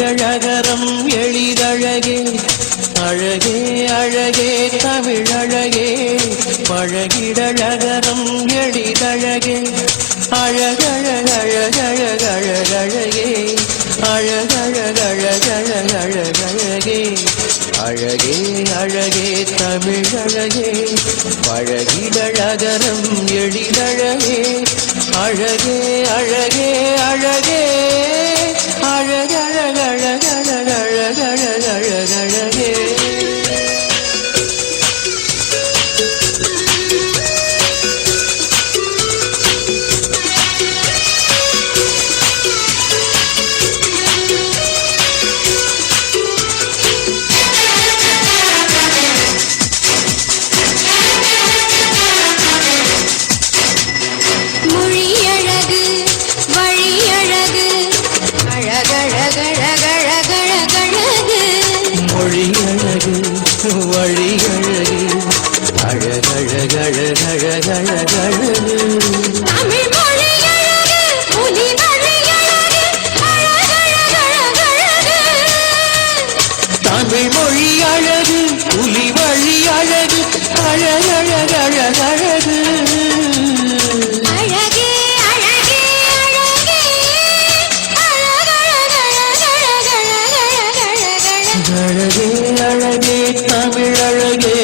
பழகிடழகரம் எளிதழகே அழகே அழகே தமிழழகே பழகிடழகரம் எளிதழகே அழகழகழகழகழகழகே அழகழகழகழகழகே அழகே அழகே தமிழழகே பழகிடழகரம் எளிதழகே அழகே அழகே அழகே அழகழகழகழகழகழகழகே தமிழ் மொழி அழகு புலி வழி அழகு அழகழகழகழகு அழகே அழகே அழகே அழகே அழகே தமிழழகே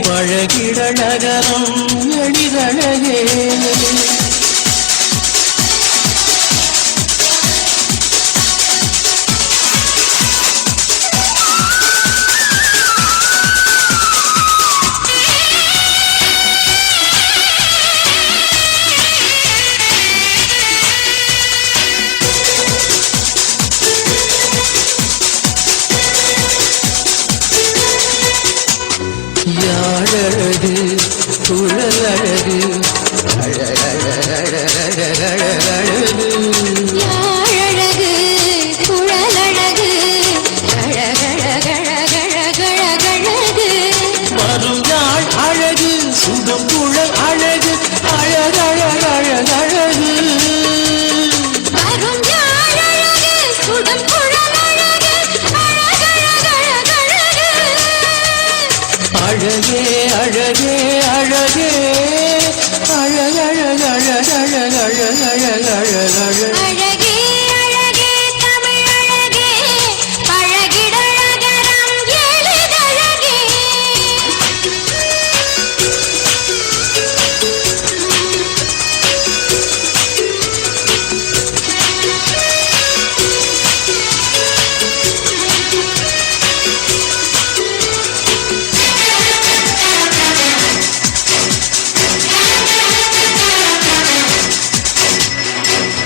பழகிடழகரம் எளிதழகே யாழழகு குழலழகு அழகழகழகழகழகு யாழழகு குழலழகு அழகழகழகழகழகு வரும் யாழ் அழகு சுடும் குழல் அழகு அழகழகழகழகு வரும் யாழழகு சுடும் குழலழகு அழகழகழகழகு அழகே அழகே அழகே அழகழகழகழகழகழகழகு அழகே அழகே தமிழழகே பழகிடழகரம் எளிதழகே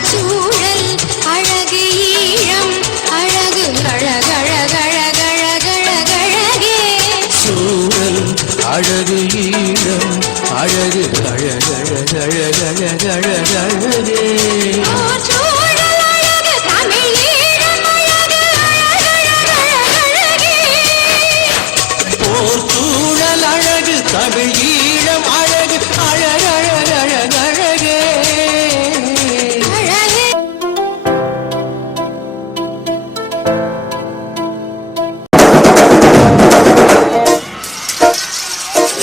சூழல் அழகு ஈழம் அழகு அழகழகழகழகழகழகே சூழல் அழகு ஈழம் அழகு அழகழகழகழகழகழகே சூழல் அழகு தமிழ் ஈழம் அழகு அழகழகழகழகே போர் சூழல் அழகு தமிழ் ஈழம் அழகு அழகழகழகழகே அழகே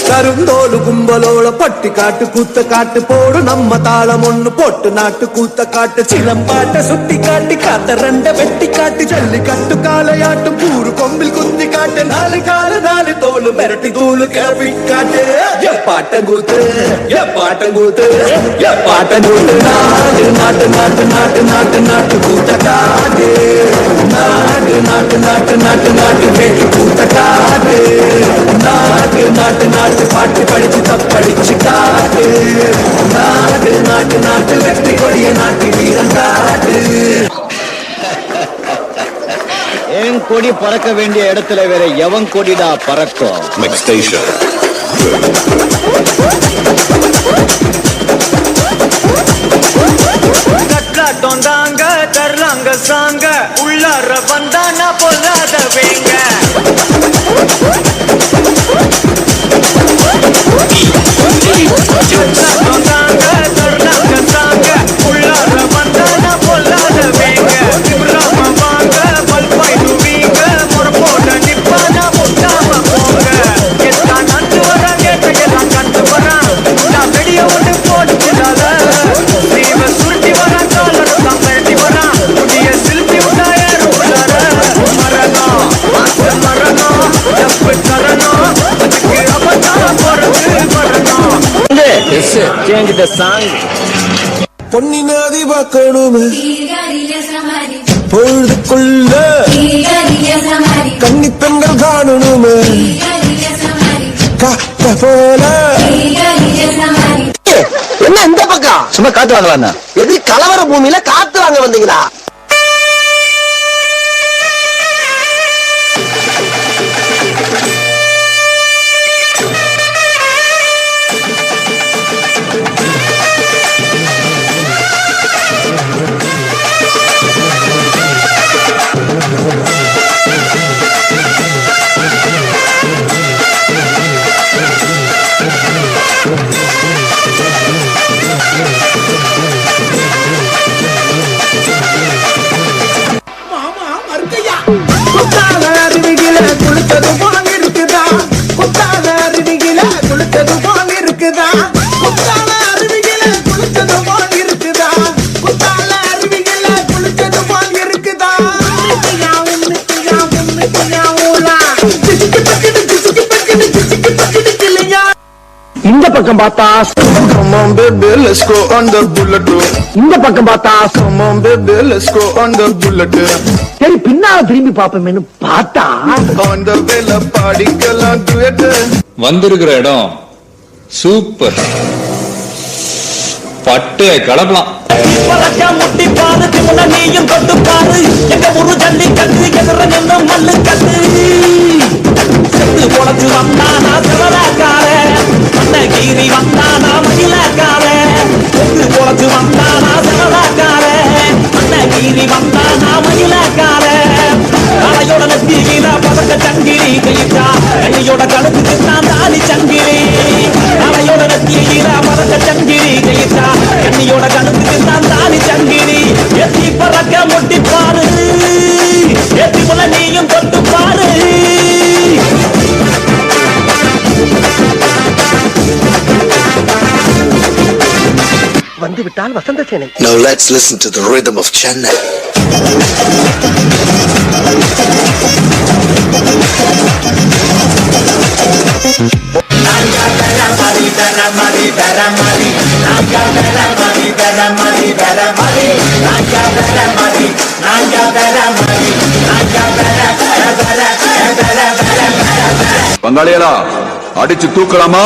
கருந்தோலு கும்பலோட பட்டி காட்டு கூத்த காட்டு போடு நம்ம தாளம் ஒண்ணு போட்டு நாட்டு கூத்த காட்டு சிலம்பாட்ட சுட்டி காட்டி காத்த ரெண்ட வெட்டி காட்டி ஜல்லி கட்டு காலையாட்டும் கூறு கொம்பில் குத்தி காட்டு நாலு கால நாலு தோலு மிரட்டி தூளு கிளப்பி காட்டு பாட்டங்கூத்து பாட்டங்கூத்து பாட்டங்கூத்து நாடு நாட்டு நாட்டு நாட்டு நாட்டு நாட்டு கூத்த காட்டு நாடு நாட்டு நாட்டு நாட்டு நாட்டு வேட்டு கூத்த காட்டு நாட்டு நாட்டு நாட்டு பாட்டு படிச்சு தப்படிச்சு காட்டு நாடு நாட்டு நாட்டு வெற்றி கொடிய நாட்டு வீரன் காட்டு என் கொடி பறக்க வேண்டிய இடத்துல வேற எவன் கொடிடா பறக்கும். கட்லாட்டம் தாங்க தர்லாங்க சாங்க உள்ளார வந்தானா பொல்லாத வேங்க கட்லாட்டம் தாங்க தர்லாங்க சாங்க உள்ளார வந்தானா பொல்லாத வேங்க வாங்க என்கிட்ட சாங். பொன்னி நதி பார்க்கணுமே பொழுதுக்குள்ள கன்னி பெண்கள் காணணுமே காத்த போல. என்ன இந்த பக்கம் சும்மா காத்து வாங்கலாம். எது கலவர பூமியில காத்து வாங்க வந்தீங்களா? குத்தால அருவிகில குளிச்சது போல இருக்குதா, குத்தால அருவிகில குளிச்சது போல இருக்குதா, குத்தால அருவிகில குளிச்சது போல இருக்குதா, குத்தால அருவிகில குளிச்சது போல இருக்குதா. இந்த பக்கம் பார்த்தா Come on baby, let's go on the bullet. இந்த பக்கம் பார்த்தா Come on baby, let's go on the bullet. சரி பின்னால திரும்பி பாப்போமேனு பார்த்தா On the வேல பாடிக்கலாம் duet. வந்திருக்கிற இடம் சூப்பர். பட்டைய கலப்பலாம். முட்டி பாரு திமுன நீயும் தொட்டு பாரு எங்க ஒரு ஜல்லி கட்டு எதிர நின்று மல்லு கட்டு செத்து பொழச்சு வந்தானா சிவராக்கார கீரி வந்தானா மகிழக்கார செத்து பொழச்சு வந்தானா சிவராக்கார கீரி வந்தானா மகிழக்கார அலையோட நெத்தியில பதக்க சங்கிலி கையிட்டா கையோட கழுத்துக்கு நான் தாலி சங்கிலி அலையோட நெத்தியில பதக்க சங்கிலி கையிட்டா கண்ணியோட கழுத்துக்கு நான் தாலி சங்கிலி எத்தி பறக்க முட்டி பாரு எத்தி முல நீயும் தொட்டு பாரு. வந்து விட்டால் வசந்த சேனை. Now let's listen to the rhythm of Chennai. பங்காளியலா அடிச்சு தூக்கலாமா?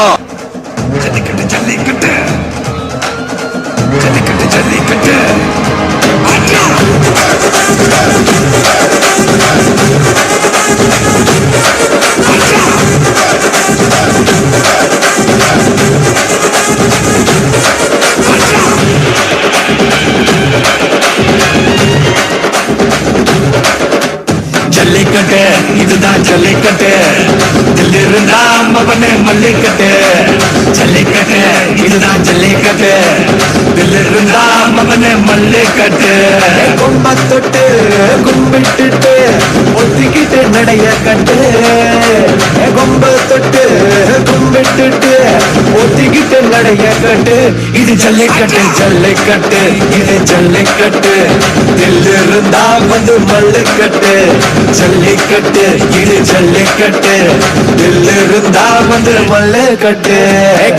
ஜல்லிக்கட்டு இதுதான் ஜல்லிக்கட்டு தில்லிருந்தா மகனே மல்லிக்கட்டு ஜல்லிக்கட்டு இதுதான் ஜல்லிக்கட்டு தில்லிருந்தா மகனே மல்லிக்கட்டு. கும்ப தொட்டு கும்பிட்டுட்டு ஒத்திக்கிட்டு நடைய கட்டு, கொம்ப தொட்டு கும்பிட்டுட்டு ஒத்திக்கிட்டு நடைய கட்டு. இது ஜல்லிக்கட்டு ஜல்லிக்கட்டு இது ஜல்லிக்கட்டு தில்லிருந்தா வந்து மல்லிக்கட்டு ஜல்லிக்கட்டு இது ஜல்லிக்கட்டு தில்லிருந்தா வந்து மல்லிக்கட்டு.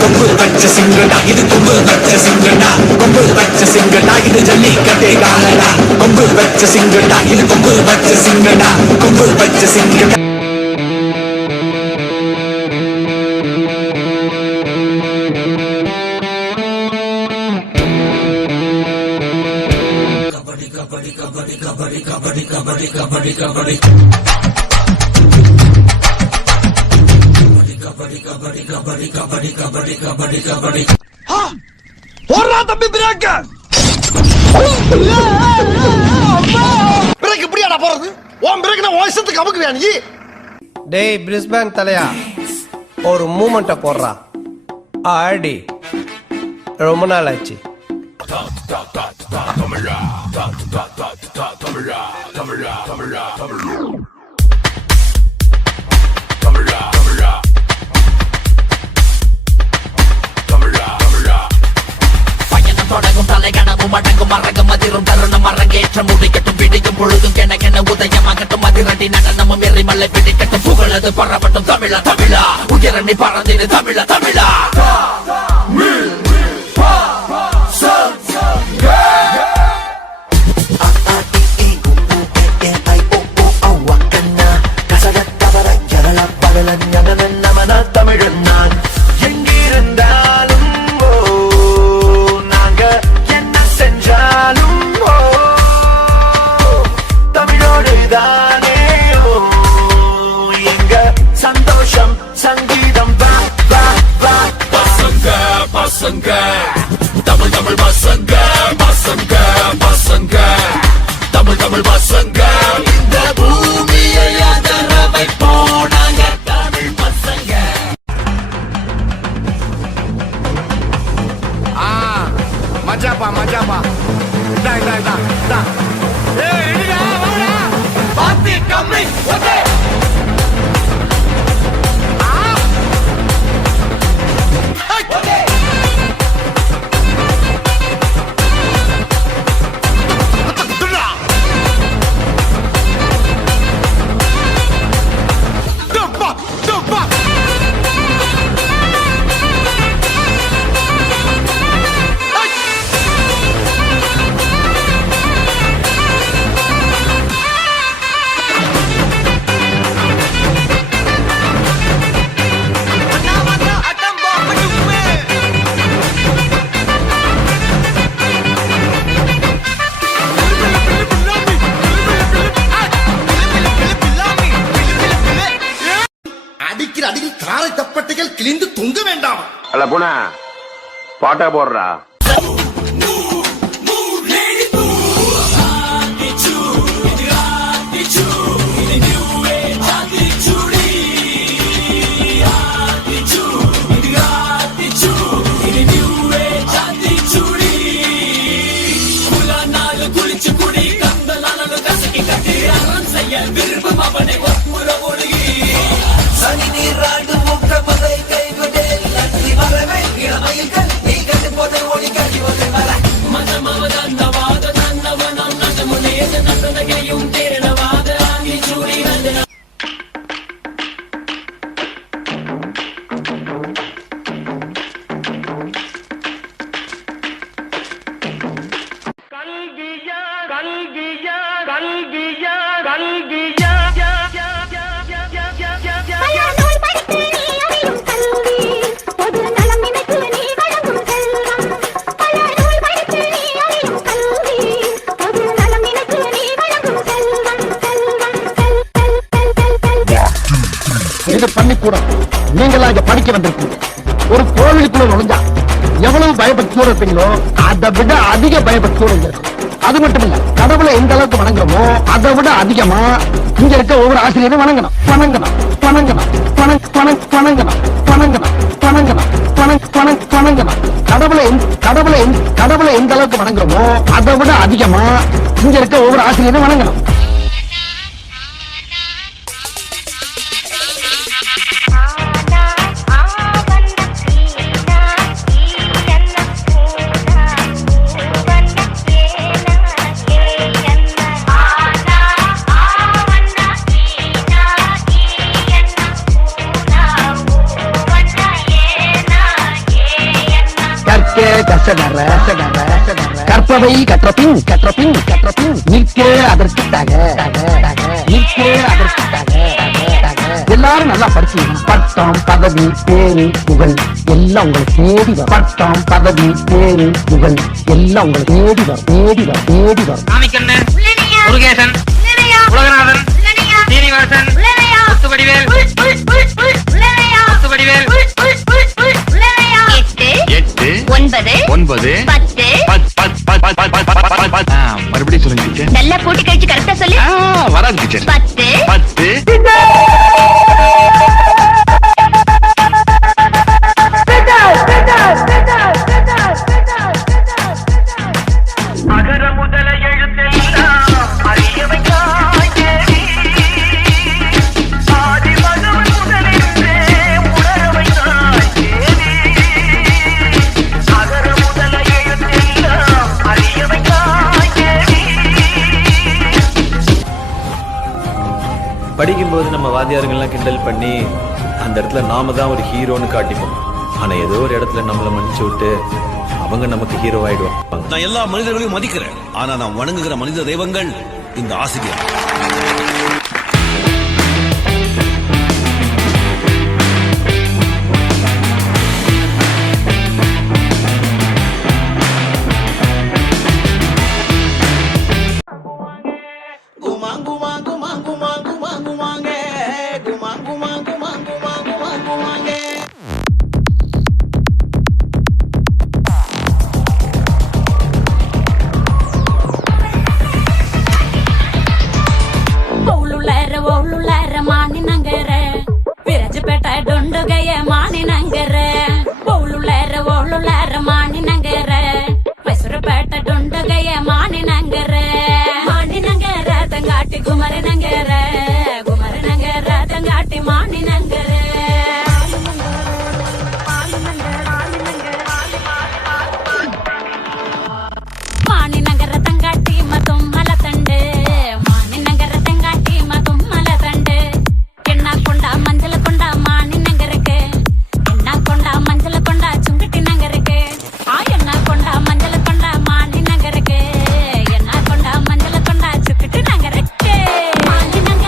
கொம்பு வச்ச சிங்கடா இது கொம்பு வச்ச சிங்கடா கொம்பு வச்ச சிங்கடா இது ஜல்லிக்கட்டே காலடா கொம்பு வச்ச சிங்கடா இது கொம்பு வச்ச சிங்கடா கொம்பு வச்ச சிங்கடா. போடுறா தம்பி பிரேக். பிரேக் இப்படியாடா போறது? உன் பிரேக் நான் வாய்ஸத்துக்கு அமுக்குவியா நீ? டேய் பிரிஸ்பேன் தலையா, ஒரு மூமெண்ட்டை போடுறா. ஆடி ரொம்ப நாள் ஆச்சு. தொடங்கும் தலை கனவும் அடங்கும் மறங்கும் அதிரும் தருணம் அரங்கேற்றம் முடிக்கட்டும் விடியும் பொழுதும் கென உதயமாகட்டும் அதிரடி நடனமும் எரிமலை பிடிக்கட்டும் புகழது பரப்பட்டும் தமிழா தமிழா உயரணி பறந்திடு தமிழா தமிழா. தமிழன் நான் எங்கிருந்தாலும் நாங்க என்ன செஞ்சாலும் தமிழோடு தானே எங்க சந்தோஷம் சங்கீதம் பசங்க பசங்க தமிழ் தமிழ் பசங்க பசங்க பசங்க தமிழ் தமிழ் பசங்க இந்த பூமியை அதர வைப்போனாங்க தமிழ் பசங்க. மஜாப்பா மஜாப்பா பாத்தி கம்மி ஓகே. அடிக்கிற அடியில் காரை தப்பட்டைகள் கிழிந்து தொங்க வேண்டாம். அல்ல போனா பாட்டா போடுறா. சனி நீராண்டு முக்கமதை கைவிடே நன்றி வரவே இளமையில் நீ கண்டு போதை ஒளி கட்டி வந்து வர இது பள்ளிக்கூடம். நீங்களா இங்க படிக்க வந்திருக்கீங்க. ஒரு கோவிலுக்குள்ள நுழைஞ்சா எவ்வளவு பயபக்தியோட இருப்பீங்களோ அதை விட அதிக பயபக்தியோட இங்க இருக்கு. அது மட்டும் இல்ல, கடவுளை எந்த அளவுக்கு வணங்குறோமோ அதை விட அதிகமா இங்க இருக்க ஒவ்வொரு ஆசிரியரும் வணங்கணும் வணங்கணும் வணங்கணும் வணங்கணும் வணங்கணும் வணங்கணும் வணங்கணும். கடவுளை எந்த அளவுக்கு வணங்குறோமோ அதை விட அதிகமா இங்க இருக்க ஒவ்வொரு ஆசிரியரும் வணங்கணும். கற்பவை கற்றபின் நிற்க அதற்காக எல்லாரும் நல்லா படிச்சீங்க. பட்டம் பதவி பேரு புகழ் எல்லாம் உங்களுக்கு தேடி வரும். பட்டம் பதவி பேரு புகழ் எல்லாம் உங்களுக்கு தேடி வரும். முருகேசன், உலகநாதன், சீனிவாசன், முத்துவடிவேல், முத்துவடிவேல். 8 9 10 மறுபடியும் சொல்லுங்க. நல்லா கூட்டி கழிச்சு கரெக்டா சொல்லு. வராது டீச்சர். 10 அகர முதல எழுத்தெல்லாம் அறியவைக்காய் தேடி ஆதி மகவன் முதலின்றே உணரவைக்காய் தேடி அகர முதல எழுத்தெல்லாம் அறியவைக்காய் தேடி. படிக்கும்போது நம்ம வாத்தியாருங்கெல்லாம் கிண்டல் பண்ணி அந்த இடத்துல நாம தான் ஒரு ஹீரோன்னு காட்டிப்போம். ஆனா ஏதோ ஒரு இடத்துல நம்மளை மன்னிச்சு விட்டு அவங்க நமக்கு ஹீரோ ஆயிடுவாங்க. நான் எல்லா மனிதர்களையும் மதிக்கிறேன், ஆனா நான் வணங்குகிற மனித தெய்வங்கள் இந்த ஆசிரியர். மானினங்கர விரஜப்பேட்டை டொண்டுகைய மானினங்கர ஓளுலர மானினங்கர மைசூரப்பேட்டை டொண்டுகைய மானினங்கர தங்காட்டி குமரனங்கர தங்காட்டி மானினங்கர மானினங்கர தங்காட்டி மதும் மலத்தண்டு மானினங்கர தங்காட்டி மதும் மலத்தண்டு எண்ணா கொண்டா மஞ்சள் கொண்டா மானி நங்கருக்கு எண்ணா கொண்டா மஞ்சள் கொண்டா சுங்குட்டி நங்கருக்கு எண்ணா கொண்டா மஞ்சள் கொண்டா மானி நங்கருக்கு எண்ணா கொண்டா மஞ்சள் கொண்டா சுக்குட்டி நங்கருக்கு மானி நங்கர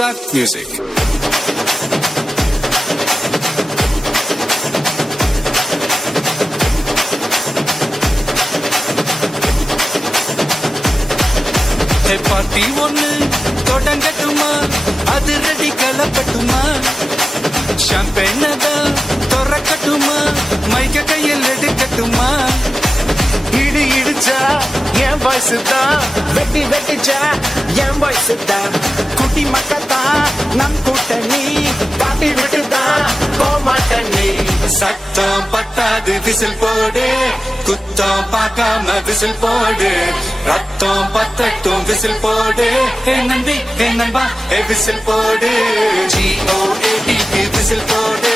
Start music. பார்ட்டி ஒண்ணு தொடங்கட்டுமா, அது ரெடி கலப்பட்டுமா, ஷாம்பெயின் தான் திறக்கட்டுமா, மைக்க கையில் எடுக்கட்டுமா, இடி இடிச்சா என் வாய்ஸ் தான், வெட்டி வெட்டிச்சா என் வாய்ஸ் தான், குட்டி மக்கத்தான் நம் கூட்டணி, பாட்டி விட்டுதான் போமாட்டணி. சத்தம் பத்தாது விசில் போடு, குத்தம் பார்க்காம விசில் போடு, ரத்தம் பத்தட்டும் விசில் போடு, ஏ நம்பி ஏ நம்பா ஏ விசில் போடு, GOATக்கு விசில் போடு,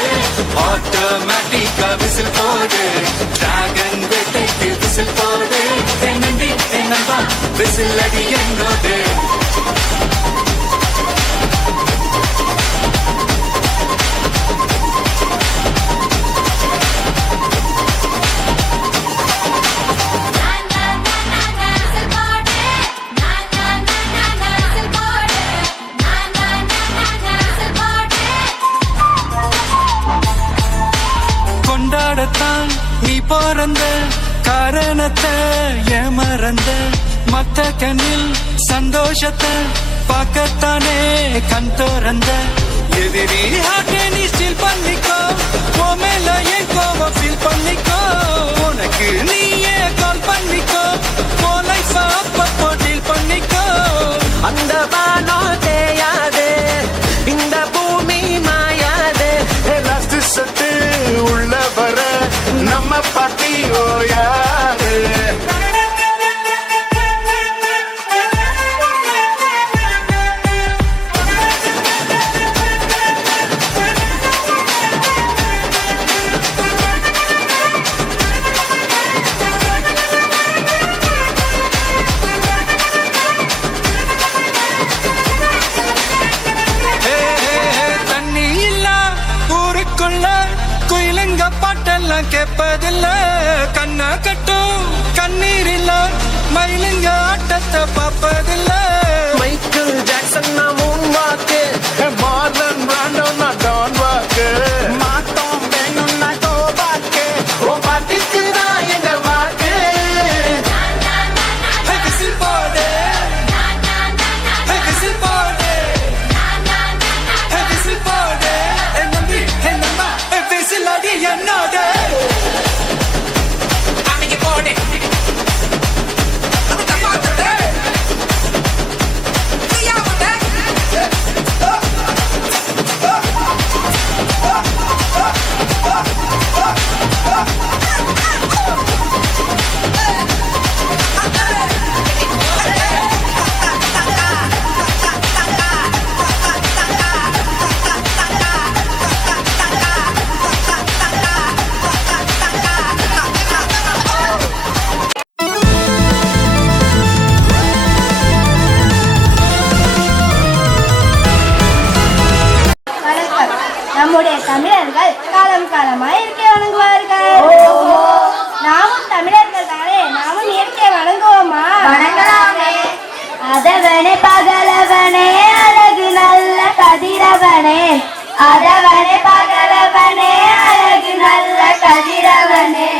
ஆட்டோமேட்டிக்கா விசில் போடு, டிராகன் வேட்டைக்கு விசில் போடு, ஏ நம்பி ஏ நம்பா விசில் அடி என்னோடு. கொண்டாடத்தான் நீ பிறந்த காரணத்தை ஏமறந்த, மத்த கண்ணில் சந்தோஷத்தை பார்க்கத்தானே கண் திறந்த, எதிரி ஹார்ட்டை நீ ஸ்டீல் பண்ணிக்கோ, உன் மேல என் கோவம் ஃபீல் பண்ணிக்கோ, உனக்கு நீயே கால் பண்ணிக்கோ, உன் லைஃப் அப்பப்போ டீல் பண்ணிக்கோ. அந்த வானம் தேயாது, இந்த பூமி மாயாது, லாஸ்ட் சத்து உள்ள வர நம்ம பாட்டி ஓயாது. தண்ணி இல்ல ஊருக்குள்ள குயிலுங்க பாட்டெல்லாம் கேட்பதில்ல, கண்ண கட்டும் கண்ணீர் இல்ல மயிலுங்க ஆட்டத்தை பார்ப்பதில்ல. மைக்கேல் ஜாக்சன் நான் மூன் வாக்கு, மார்லன் பிராண்டோ நான் டான் வாக்கு, மாத்தோம் வேணும் நான் கோபாக்கு, ஓ பாட்டிக்கு தான் எங்க வாக்கு. விசில் போடு, விசில் போடு, விசில் போடு, என் நம்பி என் நம்பா விசில் அடி என்னோட. அன்னைக்கு போடு நம்முடைய தமிழர்கள் காலம் காலமாய் இயற்கை வணங்குவார்கள். நாமும் தமிழர்கள் தானே, நாமும் இயற்கை வணங்குவோமா? வணங்கலாமே. அதவனே பகலவனே அழகு நல்ல கதிரவனே, அதவனே பகலவனே அழகு நல்ல கதிரவனே,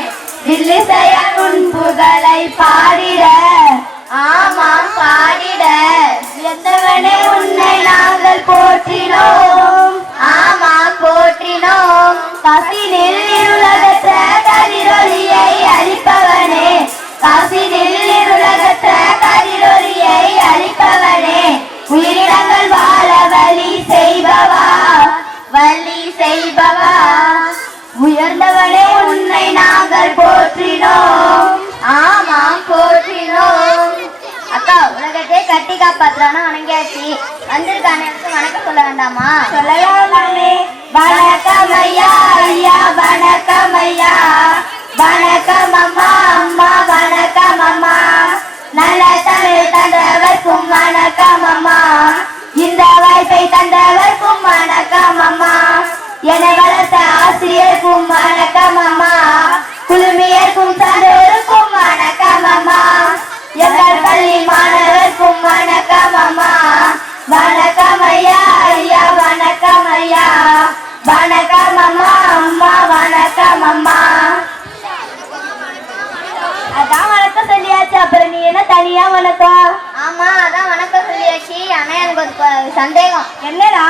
தில்லிசைய உன் புகழை பாடிட, ஆமாம் பாடிட, எந்தவனே உன்னை நாங்கள் போற்றினோம், ஆமாம் போற்றினோம், பசினில் இருளகற்ற கதிரொளியை அளிப்பவனே, பசினில் இருளகற்ற கதிரொளியை அளிப்பவனே, உயிரினங்கள் வாழ வழி செய்பவா, வழி செய்பவா, உயர்ந்தவனே உன்னை நாங்கள் போற்றினோம், ஆமாம் போற்றினோம். அக்கா, உலகத்தை கட்டி காப்பாத்துறானா வணங்கியாச்சு, வந்திருக்கானே வணக்கம் சொல்ல வேண்டாமா? சொல்லலாமே. வணக்கம் ஐயா, ஐயா வணக்கம் ஐயா, வணக்கம் அம்மா, அம்மா வணக்கம் அம்மா, நல்ல தமிழ் தந்தவர்க்கும் வணக்கம் அம்மா, இந்த வாய்ப்பை தந்தவர்க்கும் வணக்கம் அம்மா, என வளர்த்த ஆசிரியருக்கும் வணக்கம் அம்மா, குழுமியர்க்கும் சான்றோருக்கும் வணக்கம் அம்மா, எங்கள் பள்ளி மாணவர்க்கும் வணக்கம் அம்மா, வணக்கம் ஐயா. அப்புறம் நீ என்ன தனியா வணக்கம்? ஆமா அதான் வணக்கம் சொல்லியாச்சு. ஆனா எனக்கு ஒரு சந்தேகம். என்னடா?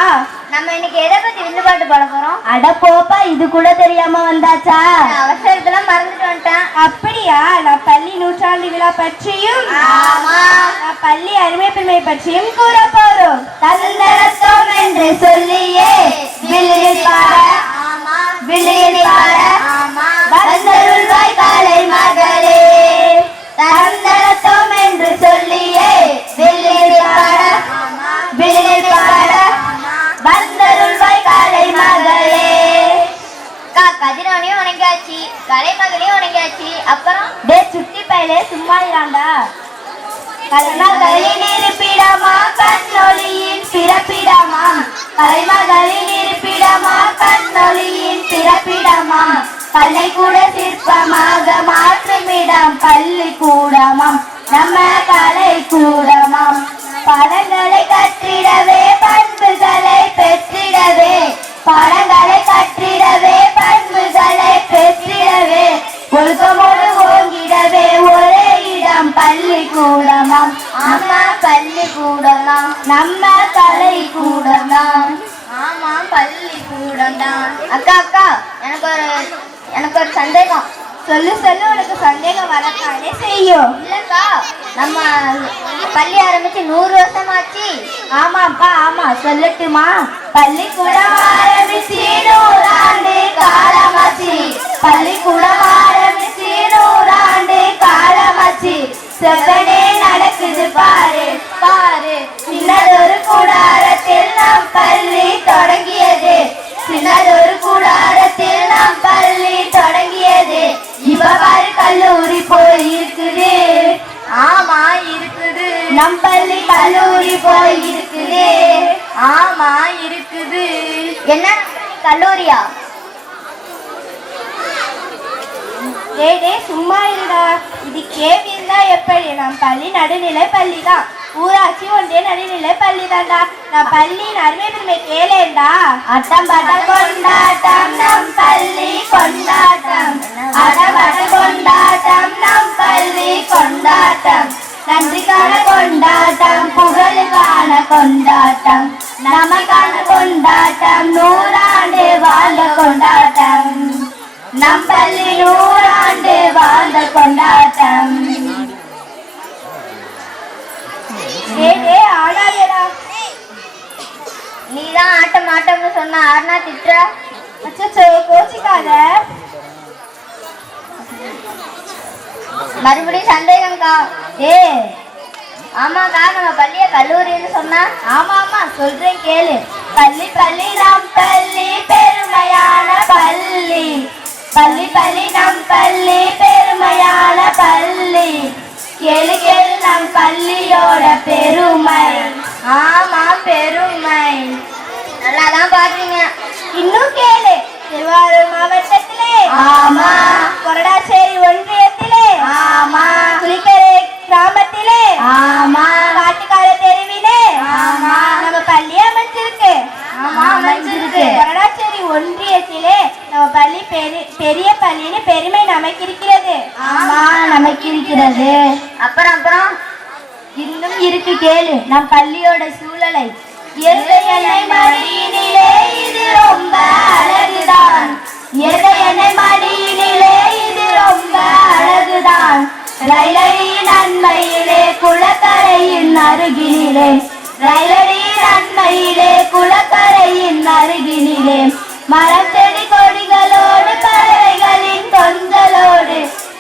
நம்ம இன்னைக்கு எதை பத்தி வில்லுபாட்டு பாட போறோம்? அட போப்பா, இது கூட தெரியாம வந்தாச்சா? அவசரத்துல மறந்துட்டு வந்துட்டேன். அப்படியா? நான் பள்ளி நூற்றாண்டு விழா பற்றியும் நான் பள்ளி அருமை பெருமை பற்றியும் கூற போறோம். தந்தரத்தோம் என்று சொல்லியே வில்லில் பாட வில்லில் பாட வந்தருள்வாய் காலை மகளே. தந்தரத்தோம் என்று சொல்லியே வில்லில் பாட வில்லில் பாட வந்தருள்வாய் காலை மகளே. கதிரவனையும் உனக்காச்சு, கலைமகளையும் உனக்காச்சு. அப்புறம் சுத்தி பயிலே சும்மா இல்லாண்டா. கலைமகளின் இருப்பிடமா கண்ணொளியின் பிறப்பிடமா, கலைமகளின் இருப்பிடமா கண்ணொளியின் பிறப்பிடமா, பள்ளிக்கூட சிற்பமாக மாற்றுமிடம் பள்ளிக்கூடமாம் நம்ம கலைக்கூடமாம். படங்களை கற்றிடவே பண்புகளை பெற்றிடவே, படங்களை கற்றிடவே பண்புகளை பெற்றிடவே, ஒழுக்கமோடு ஓங்கிடவே ஒரே இடம் பள்ளிக்கூடமாம். ஆமா பள்ளிக்கூடம்தான், நம்ம கலைக்கூடம்தான். ஆமா பள்ளிக்கூடம் தான். அக்கா அக்கா எனக்கு ஒரு சந்தேகம். சொல்லு சொல்லு, உனக்கு சந்தேகம் வரத்தானே செய்யும். இல்லக்கா, நம்ம பள்ளி ஆரம்பிச்சு 100 வருஷமாச்சு. ஆமாப்பா ஆமா, சொல்லட்டுமா? பள்ளிக்கூடம் ஆரம்பிச்சு 100 ஆண்டு காலமாச்சு, பள்ளிக்கூடம் ஆரம்பிச்சு 100 ஆண்டு காலமாச்சு. செவ்வனே நடக்குது பாரு பாரு, சின்னதொரு கூடாரத்தில் நம் பள்ளி தொடங்கியது, சின்னதொரு கூடாரத்தில் நம் பள்ளி தொடங்கியது. இப்ப பாரு கல்லூரி போய் இருக்குது. ஆமா இருக்குது, நம் பள்ளி கல்லூரி போய் இருக்குது. ஆமா இருக்குது. என்ன கல்லூரியா? டேய் சும்மா இருடா, இது கேள்வி இருந்தா எப்படி? நம் பள்ளி நடுநிலை பள்ளி தான், ஊராட்சி ஒன்றிய நடுநிலை பள்ளி தான்டா. நான் பள்ளியின் அருமை பெருமை கேளேண்டா. அட்டம் பட்டம் கொண்டாட்டம் நம் பள்ளி கொண்டாட்டம், அட்டம் பட்டம் கொண்டாட்டம் நம் பள்ளி கொண்டாட்டம், நன்றிக்கான கொண்டாட்டம் புகழுக்கான கொண்டாட்டம், நமக்கான கொண்டாட்டம் 100 ஆண்டு வாழ்ந்த கொண்டாட்டம், நம் பள்ளி 100 ஆண்டு வாழ்ந்த கொண்டாட்டம். ஆடாதேடா. நீதான் ஆட்டம் ஆட்டம்னு சொன்ன, ஆடுனா திட்டுற. அச்சோ கோச்சிக்காத. மறுபடியும் சந்தேகம்க்கா. ஆமாக்கா, நம்ம பள்ளிய கல்லூரின்னு சொன்னா. ஆமா ஆமா சொல்றேன் கேளு. பள்ளி பள்ளி நம் பள்ளி பெருமையான பள்ளி, பள்ளி பள்ளி நம் பள்ளி பெருமையான பள்ளி, கேளு கேளு நம் பள்ளியோட பெருமை. ஆமா பெருமை. நல்லாதான் பாடுறீங்க. இன்னும் கேளு. திருவாரூர் மாவட்டத்திலே ஆமா, கொரடாச்சேரி ஒன்றியத்திலே ஆமா, குளிக்கரை கிராமத்திலே ஆமா, காட்டுக்கார தெருவிலே ஆமா நம்ம பள்ளி அமைஞ்சிருக்கு. ஆமா அமைஞ்சிருக்கு. கொரடாச்சேரி ஒன்றியத்திலே நம்ம பள்ளி பெரிய பள்ளின்னு பெருமை நமக்கு இருக்கிறது. ஆமா நமக்கு இருக்கிறது. அப்புறம் அப்புறம் இன்னும் இருக்கு கேளு நம் பள்ளியோட சூழலை. இயற்கை எண்ணெய் மடியினிலே இது ரொம்ப அழகுதான், இயற்கை எண்ணெய் மடியினிலே இது ரொம்ப அழகுதான், ரயிலடியின் நன்மையிலே குளக்கரையின் அருகினிலே, ரயிலடியின் நன்மையிலே குளக்கரையின் அருகினிலே, மரம் செடி கொடிகளோடு பறவைகளின் கொஞ்சலோடு,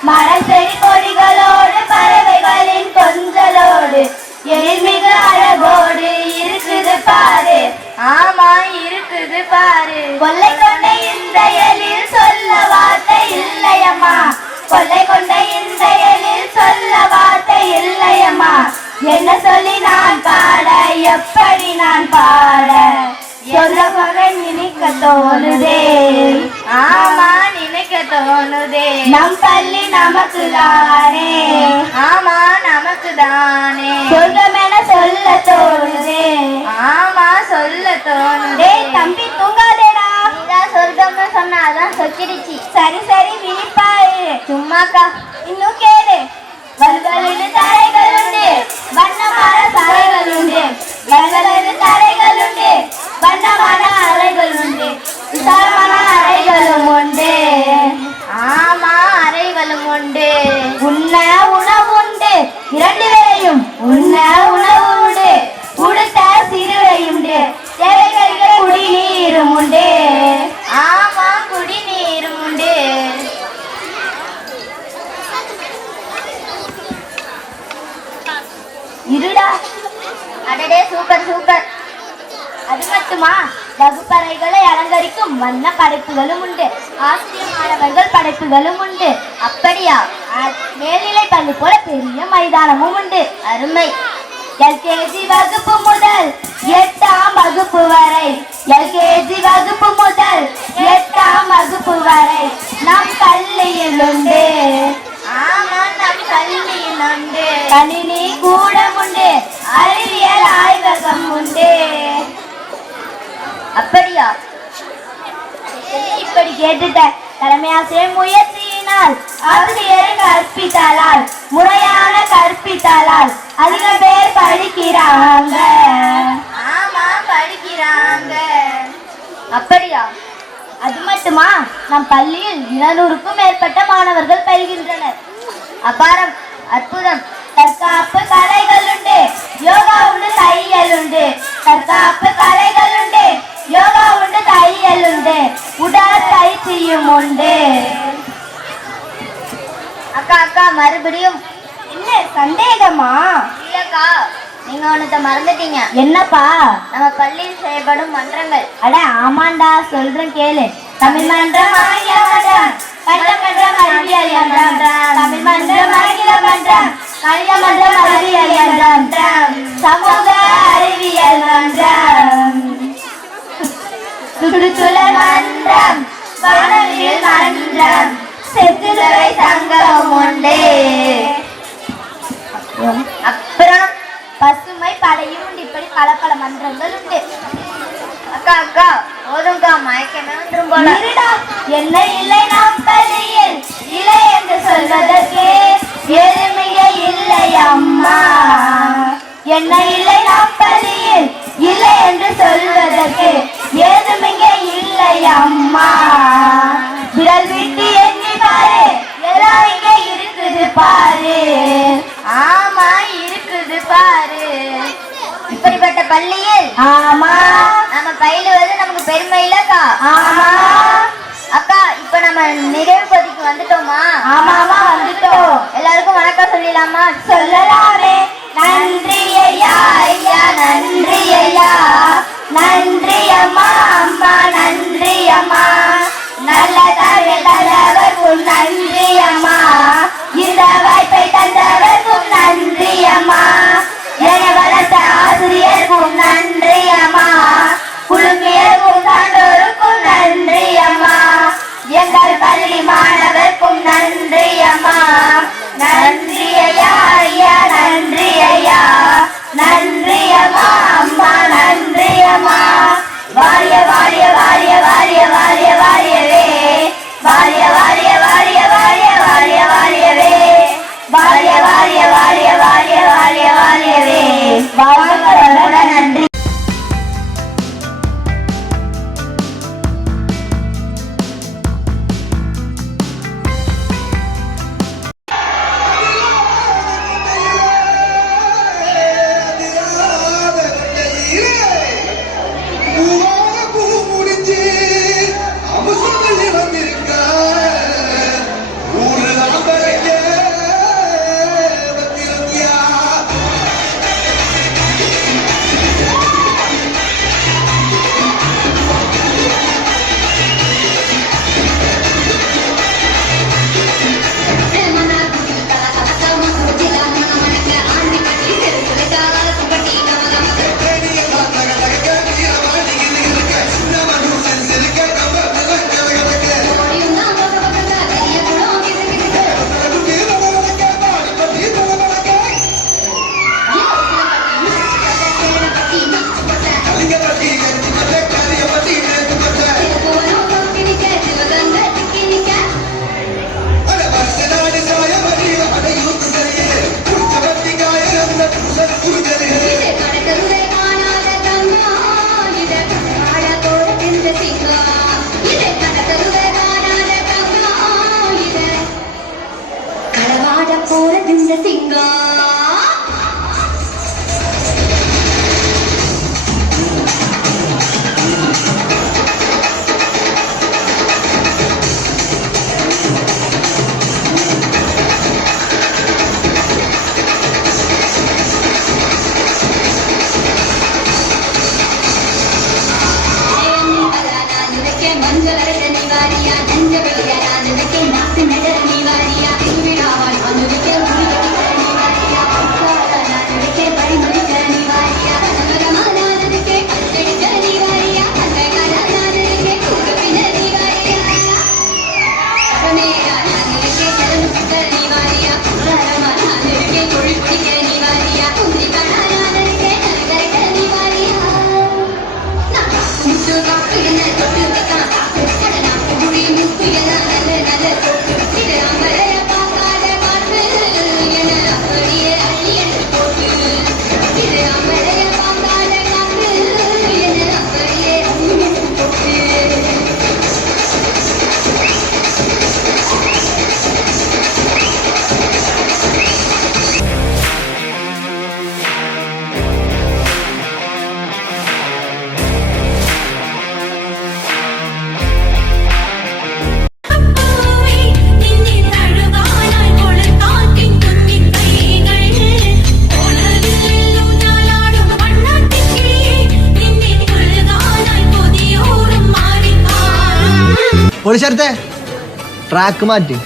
மரம் செடி கொடிகளோடு பறவைகளின் கொஞ்சலோடு, எழில்மிகு அழகோடு இருக்குது பாரு. ஆமா இருக்குது பாரு. கொள்ளை கொண்ட இந்த எழில் சொல்ல வார்த்தை இல்லையம்மா, கொள்ளை கொண்ட இந்த எழில் சொல்ல வார்த்தை இல்லையம்மா, என்ன சொல்லி நான் பாட எப்படி நான் பாட, சொல்ல மகன் நினைக்க தோணுதே. ஆமா நினைக்க தோணுதே. நம் பள்ளி நமக்கு தானே. ஆமா நமக்கு தானே. சொர்க்கமென சொல்ல தோணுதே. ஆமா சொல்ல தோணுதே. தம்பி தூங்காதேடா. நீதான் சொர்க்கம்னு சொன்னா அதான் சொக்கிடுச்சு. சரி சரி விழிப்பாரு. சும்மாக்கா. இன்னும் கேளு. வல்வலின் தரைகள் உண்டு வண்ணமான தரைகள் உண்டு வல்வலின் தரைகள் உண்டு வண்ணமான அறைகள் உண்டு விசாலமான அறைகளும் உண்டு ஆமா அறைகளும் உண்டு உண்ண உணவு உண்டு இரண்டு வேளையும் உண்ண உணவு உண்டு உடுத்த சிறுவை உண்டு தேவைகளுக்கு குடிநீரும் உண்டு ஆமா குடிநீரும் உண்டு இருடா அடடே சூப்பர் சூப்பர் அது மட்டுமா வகுப்பறைகளை அலங்கரிக்கும் வண்ண படைப்புகளும் உண்டு ஆசிரியர் மாணவர்கள் படைப்புகளும் உண்டு அப்படியா மேல்நிலை பள்ளி போல பெரிய மைதானமும் உண்டு அருமை எல்கேஜி வகுப்பு முதல் 8ஆம் வகுப்பு வரை எல்கேஜி வகுப்பு முதல் 8ஆம் வகுப்பு வரை நம் பள்ளியில் உண்டு ஆமா நம் பள்ளியில் உண்டு கணினி கூடம் உண்டு அறிவியல் ஆய்வகம் உண்டு அப்படியா இப்படி கேட்டுட்ட தலைமை ஆசிரியர் முயற்சியினால் ஆசிரியர் கற்பித்தாளால் முறையான கற்பித்தாளால் அதிக பேர் படிக்கிறாங்க ஆமா படிக்கிறாங்க அப்படியா அது மட்டுமா நம் பள்ளியில் 200க்கும் மேற்பட்ட மாணவர்கள் பயில்கின்றனர் அபாரம் அற்புதம் தற்காப்பு கலைகள் உண்டு யோகா உண்டு தையல் உண்டு தற்காப்பு கலைகள் உண்டு யோகா உண்டு தையல் உண்டு உடற்பயிற்சியும் உண்டு அக்கா அக்கா மறுபடியும் என்ன சந்தேகமா இல்லக்கா நீங்க ஒன்னத மறந்துட்டீங்க என்னப்பா நம்ம பள்ளியில் செயல்படும் மன்றங்கள் அட ஆமாண்டா சொல்றேன் கேளு தமிழ் மன்றம் ஆங்கில மன்றம் கணித மன்றம் அறிவியல் மன்றம் தமிழ் மன்றம் ஆங்கில மன்றம் கணித மன்றம் அறிவியல் மன்றம் சமூக அறிவியல் மன்றம் சுற்றுச்சூழல் மன்றம் வானவியல் மன்றம் செத்துறை சங்கம் உண்டு அப்புறம் பசுமை படையும் உண்டு இப்படி பல பல மன்றங்கள் உண்டு அக்கா அக்கா போதும்க்கா மயக்கமே வந்துரும் போல என்ன இல்லை நம் பள்ளியில் இல்லை என்று சொல்வதற்கு எதுமிக இல்லை அம்மா என்ன இல்லை நம் பள்ளியில் இல்லை என்று சொல்வதற்கு ஏதுமிக இல்லை அம்மா விரல் விட்டு எண்ணி பாரு எல்லாம் இங்க இருக்குது பாரு ஆமா இருக்குது பாரு இப்படிப்பட்ட பள்ளியில் ஆமா நம்ம பயிலுவது நமக்கு பெருமை இல்லக்கா ஆமா அக்கா இப்ப நம்ம நிறைவு பகுதிக்கு வந்துட்டோமா ஆமாமா வந்துட்டோம் எல்லாருக்கும் வணக்கம் சொல்லலாமா சொல்லலாமே நன்றி ஐயா ஐயா நன்றி ஐயா நன்றி அம்மா அம்மா நன்றி அம்மா நல்ல தந்தவர்க்கும் நன்றி அம்மா இந்த வாய்ப்பை தந்தவர்க்கும் நன்றி அம்மா என வளர்த்த ஆசிரியருக்கும் நன்றி அம்மா குழுமியருக்கும் சான்றோருக்கும் நன்றி அம்மா எங்கள் பள்ளி மாணவர்க்கும் நன்றி அம்மா நன்றி ஐயா ஐயா நன்றி ஐயா நன்றி அம்மா அம்மா நன்றி அம்மா வாரிய வாரிய வாரிய வாரிய வாரிய வாரியவே வாரிய வாரிய வாரிய வாரிய வாரிய வாரியவே வாரிய வாரிய வாரிய வாரிய வாரிய வாரியவே வாழ்க நன்றி ஊரு ഒരു ശരത്തെ ട്രാക്ക് മാറ്റി.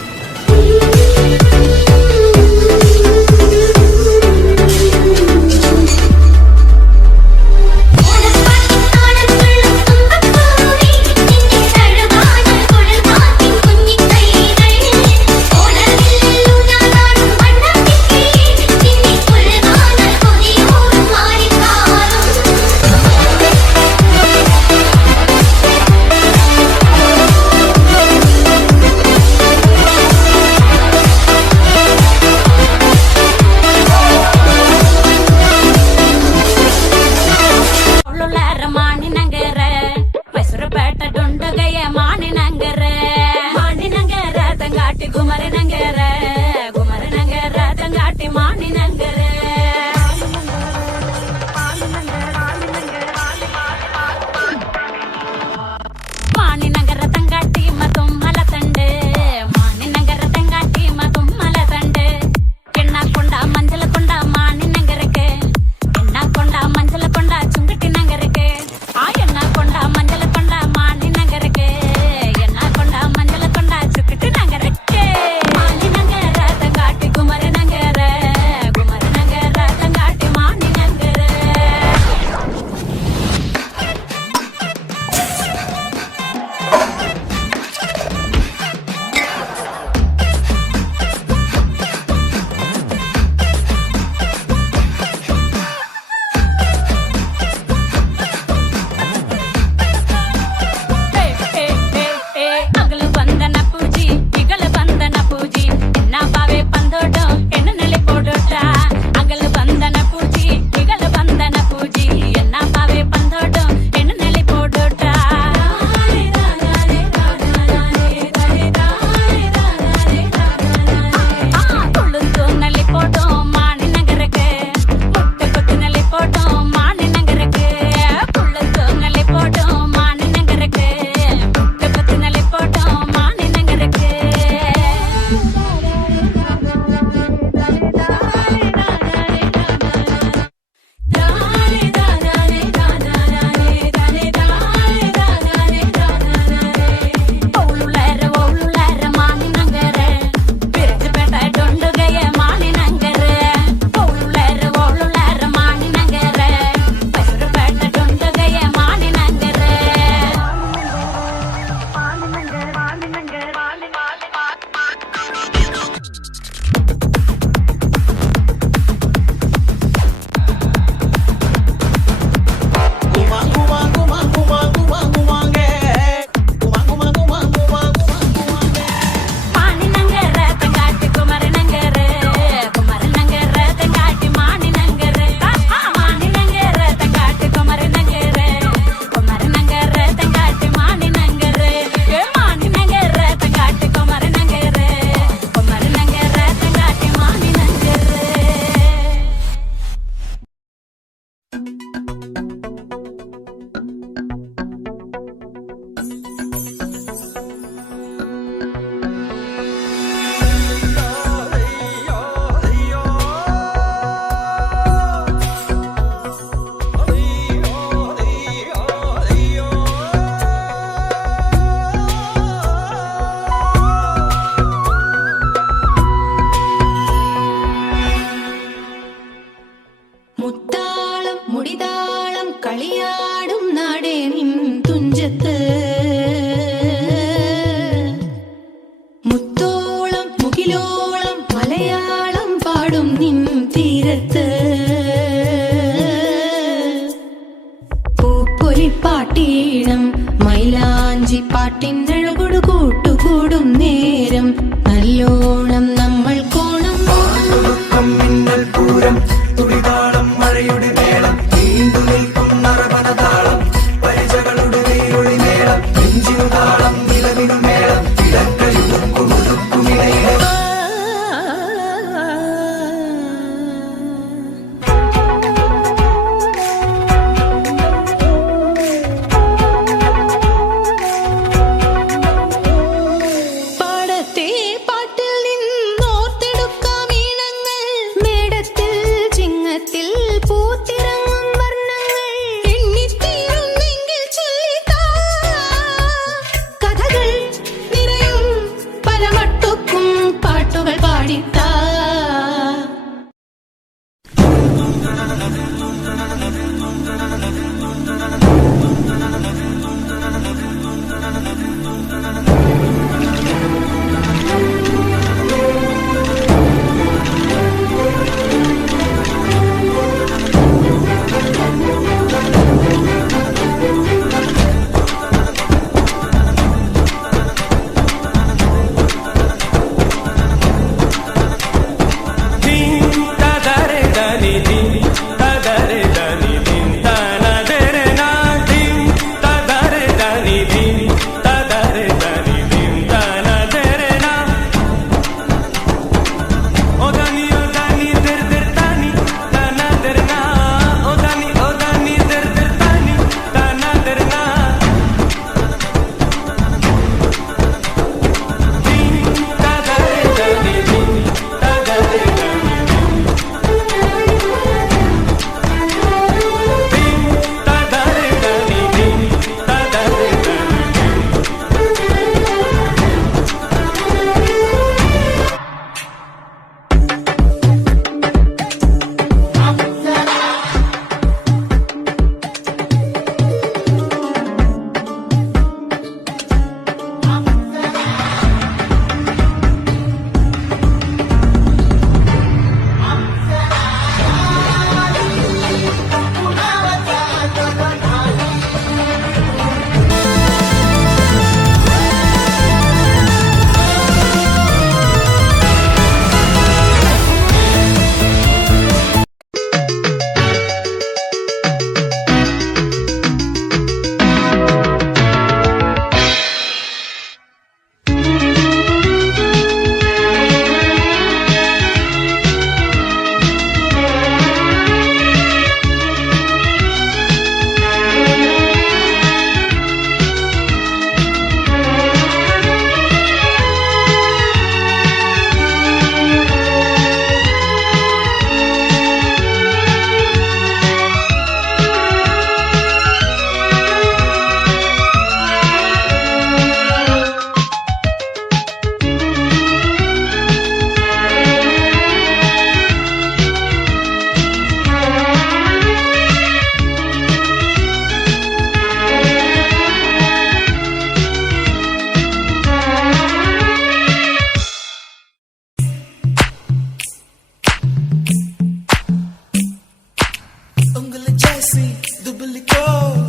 उंगली जैसी दुबली को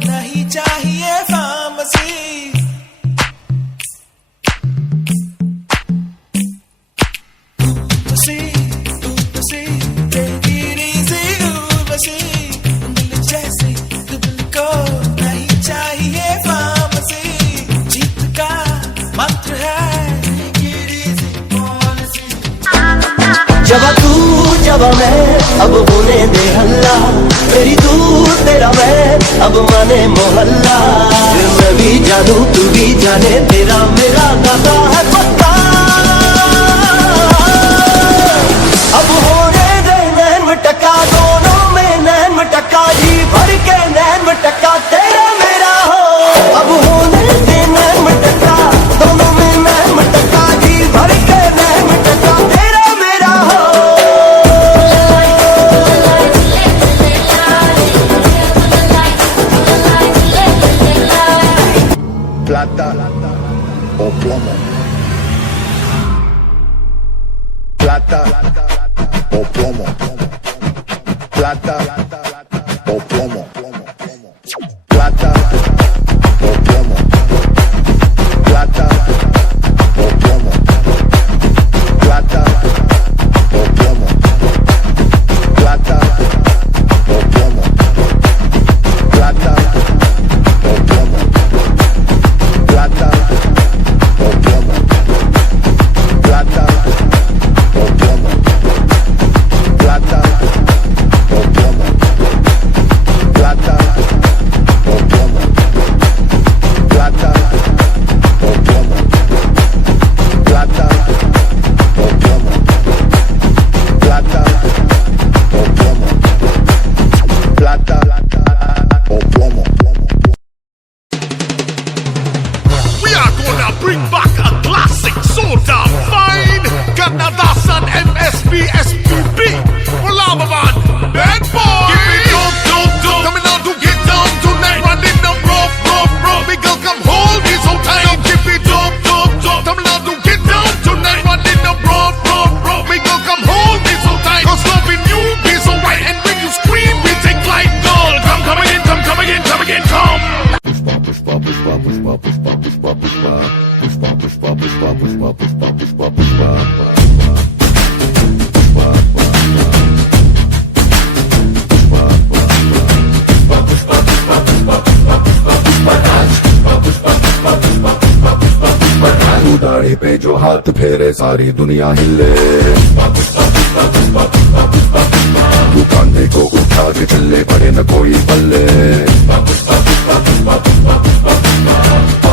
नहीं चाहिए फार्मेसी जब तू जब मैं अब होने दे हल्ला तेरी तू तेरा मैं अब माने मोहल्ला फिर मैं भी जानू तू भी जाने तेरा मेरा नाता है पक्का अब होने दे नैन टक्का दोनों में नैन टक्का जी भर के नैन टक्का तेरा मेरा हो अब होने दे नैन टक्का दोनों में नैन टक्का जी भर के नैन टक्का तेरा मेरा हो plata o plomo plata o plomo plata o plomo plata o plomo plata o plomo plata o plomo plata o plomo plata o plomo plata o plomo plata o plomo plata o plomo plata o plomo plata o plomo plata o plomo plata o plomo plata o plomo. We are gonna bring back a classic soda fine. Kannadasan MSP SPB. Ulamavan, bad boy. Give me dope. Coming out to get down tonight. Running the rough. Miguel, come hold me so tight. Give me dope. Coming out to get down tonight. Running the rough. Miguel, come hold me so tight. Cause loving you be so right. And when you scream, we take flight. Girl, come again. तू दाढ़ी पे जो हाथ फेरे सारी दुनिया हिले तू कांधे को उठा के चले पड़े न कोई पल्ले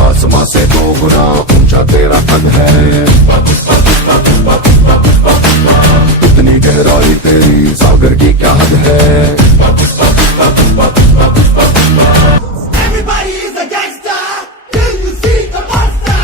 आसमां से 2 गुना ऊंचा तेरा कद है इतनी गहराई तेरी सागर की क्या हद है Everybody is a gangster till you see the monster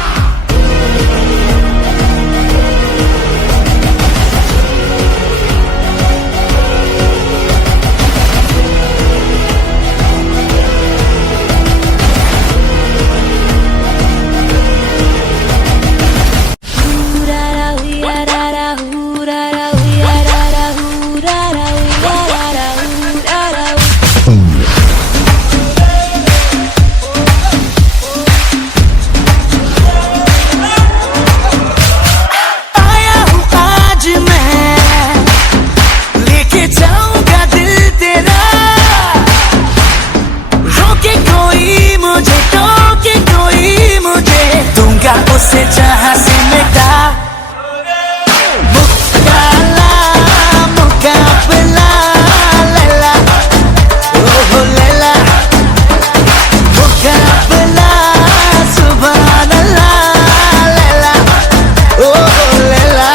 उसे जहां से मिटा मुकाबला लैला ओहो लैला मुकाबला सुभान अल्लाह लैला ओहो लैला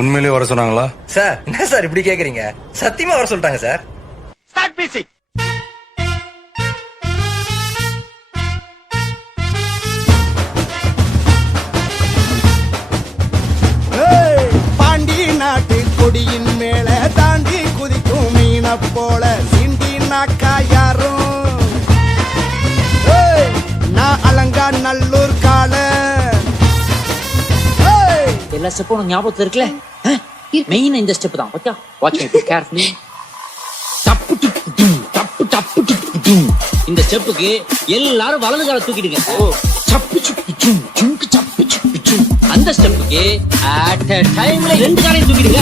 உண்மையிலேயே வர சொன்னாங்களா? சார் என்ன சார் இப்படி கேக்குறீங்க? சத்தியமா வர சொல்லிட்டாங்க சார். Start music. பாண்டி நாட்டு கொடியின் மேல தாண்டி குதிக்கும் மீன போல சிண்டி நாக்கா யாரும். நான் அலங்கா நல்லூர் கால எல்லா ஸ்டெப்பும் உனக்கு ஞாபகத்துல இருக்குல்ல? மெயின் இந்த ஸ்டெப் தான். Okay, watch me carefully. டப்பு டப்பு டும், டப்பு டப்பு டப்பு டும். இந்த ஸ்டெப்புக்கு எல்லாரும் வலது கால தூக்கிடுங்க. சப்பு சுப்பு டும், சுங்கு சப்பு சுப்பு டும். அந்த ஸ்டெப்புக்கு அட் a டைம்ல ரெண்டு காலையும் தூக்கிடுங்க.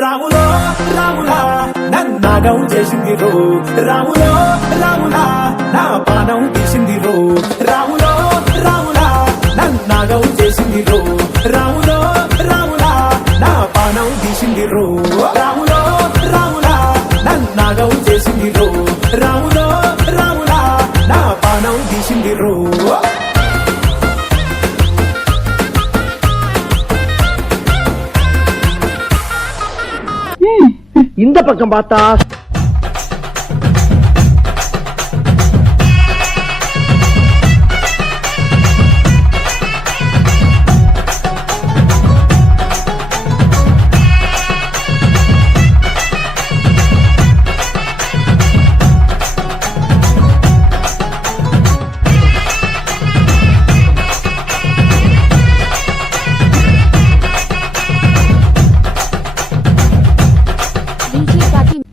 రాములో రాములా నన్నాగం చేసింది రో, రాములో రాములా నా పానం తీసింది రో, రాములో రాములా నన్నాగం చేసింది రో, రాములో రాములా నా పానం తీసింది రో, రాములో రాములా నన్నాగం చేసింది రో, రాములో రాములా నా పానం తీసింది రో. இந்த பக்கம் பார்த்தா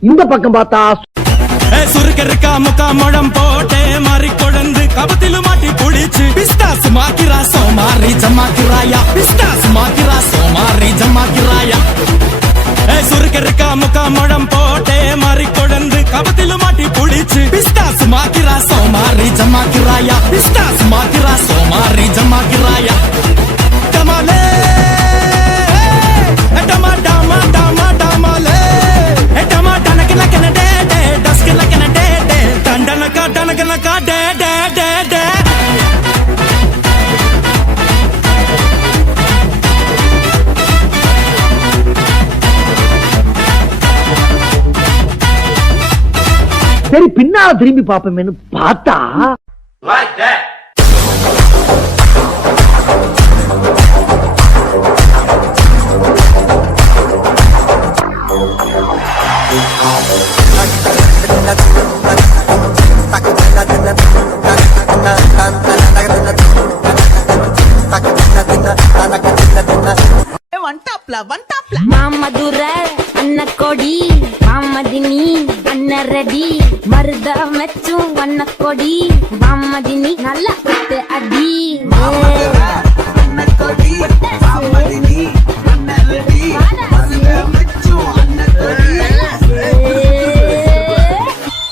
இந்த பக்கம் பார்த்தா சுருக்கருக்கா முக்கா முழம் போட்டே மாறி கொழுந்து கபத்திலு மாட்டி புடிச்சு பிஸ்தாஸ் மாக்கிரா சோமாரி ஜமாக்கிராயா, பிஸ்தாஸ் மாக்கிரா சோமாரி ஜமாக்கிராயா. சுருக்கருக்கா முக்கா முழம் போட்டே மாறி கொழுந்து கபத்திலு மாட்டி புடிச்சு பிஸ்தாஸ் மாக்கிரா சோமாரி ஜமாக்கிராயா, பிஸ்தாஸ் மாக்கிரா சோமாரி ஜமாக்கிராயா. டமாலே டமா டமா டமா டமாலே டமா டனக்கு லக்கன டே டே டஸ்க்கு லக்கன டே டே டண்டனக்கா டனக்கனக்கா டே டே டே டே. சரி பின்னால திரும்பி பாப்போமேன்னு பார்த்தா மாமதுர அன்ன கொடி மாமதினி அன்ன ரெடி மருத மெச்சும் வண்ண கொடி மாமதினி நல்ல குத்து அடி.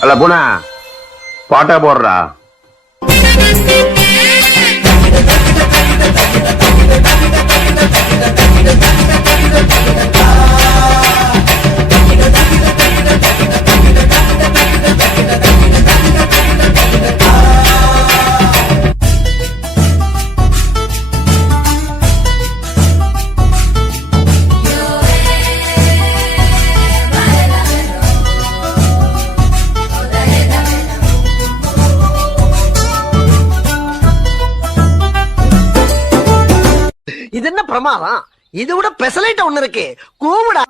அல்ல போனா பாட்டா போடுறா. இது என்ன பிரமாதம்? இது விட பெசலைட் ஒண்ணு இருக்கு, கூவுடா.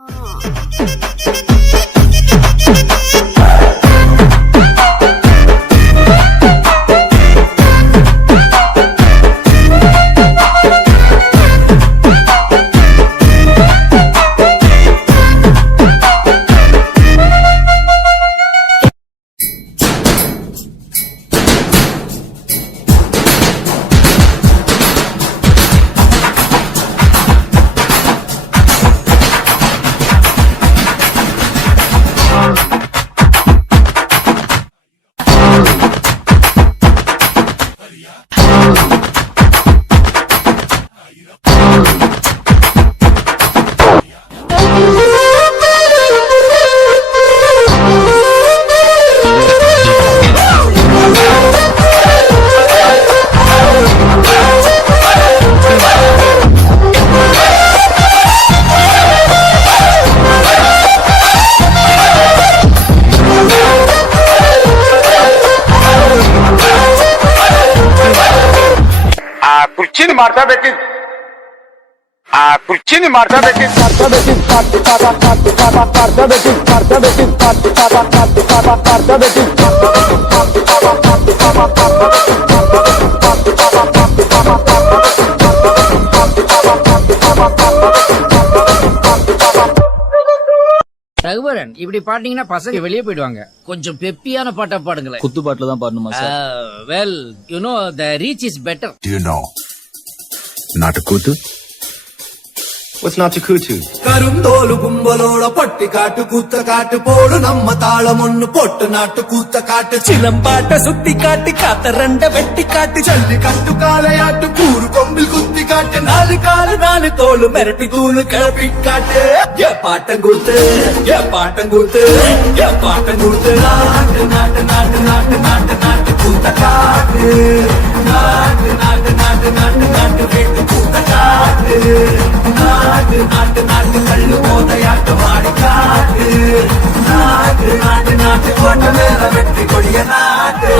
मारता बेटी कुर्ची नहीं मारता बेटी ரகுவரன் இப்படி பாட்டீங்கன்னா பசங்க வெளியே போயிடுவாங்க. கொஞ்சம் பெப்பியான பாட்டா பாடுங்களேன். குத்து பாட்டுல தான் பாடணுமா sir? Well you know the reach is better. Do you know Natakutu? What's Natakutu? கருந்தோலு கும்பலோட பட்டி காட்டு கூத்த காட்டு போடு நம்ம தாளம் ஒண்ணு போட்டு நாட்டு கூத்த காட்டு சிலம்பாட்ட சுத்தி காட்டி காத்த ரெண்ட வெட்டி காட்டு ஜல்லி கட்டு காளையாட்டு கூறு கொம்பில் குத்தி காட்டு நாலு காலு நாலு தோளு மிரட்டி தூளு கிளப்பி காட்டு ஏ பாட்டம் கூத்து ஏ பாட்டம் கூத்து ஏ பாட்டம் கூத்து நாட்டு நாட்டு நாட்டு நாட்டு நாட்டு நாட்டு கூத்த காட்டு நாட்டு நாட்டு நாட்டு நாட்டு நாட்டு வீட்டு கூத்த காட்டு நாட்டு நாட்டு நாட்டு கள்ளு போதையாட்டு மாடி காட்டு நாட்டு நாட்டு நாட்டு கொண்ட மேல வெற்றி கொடிய நாட்டு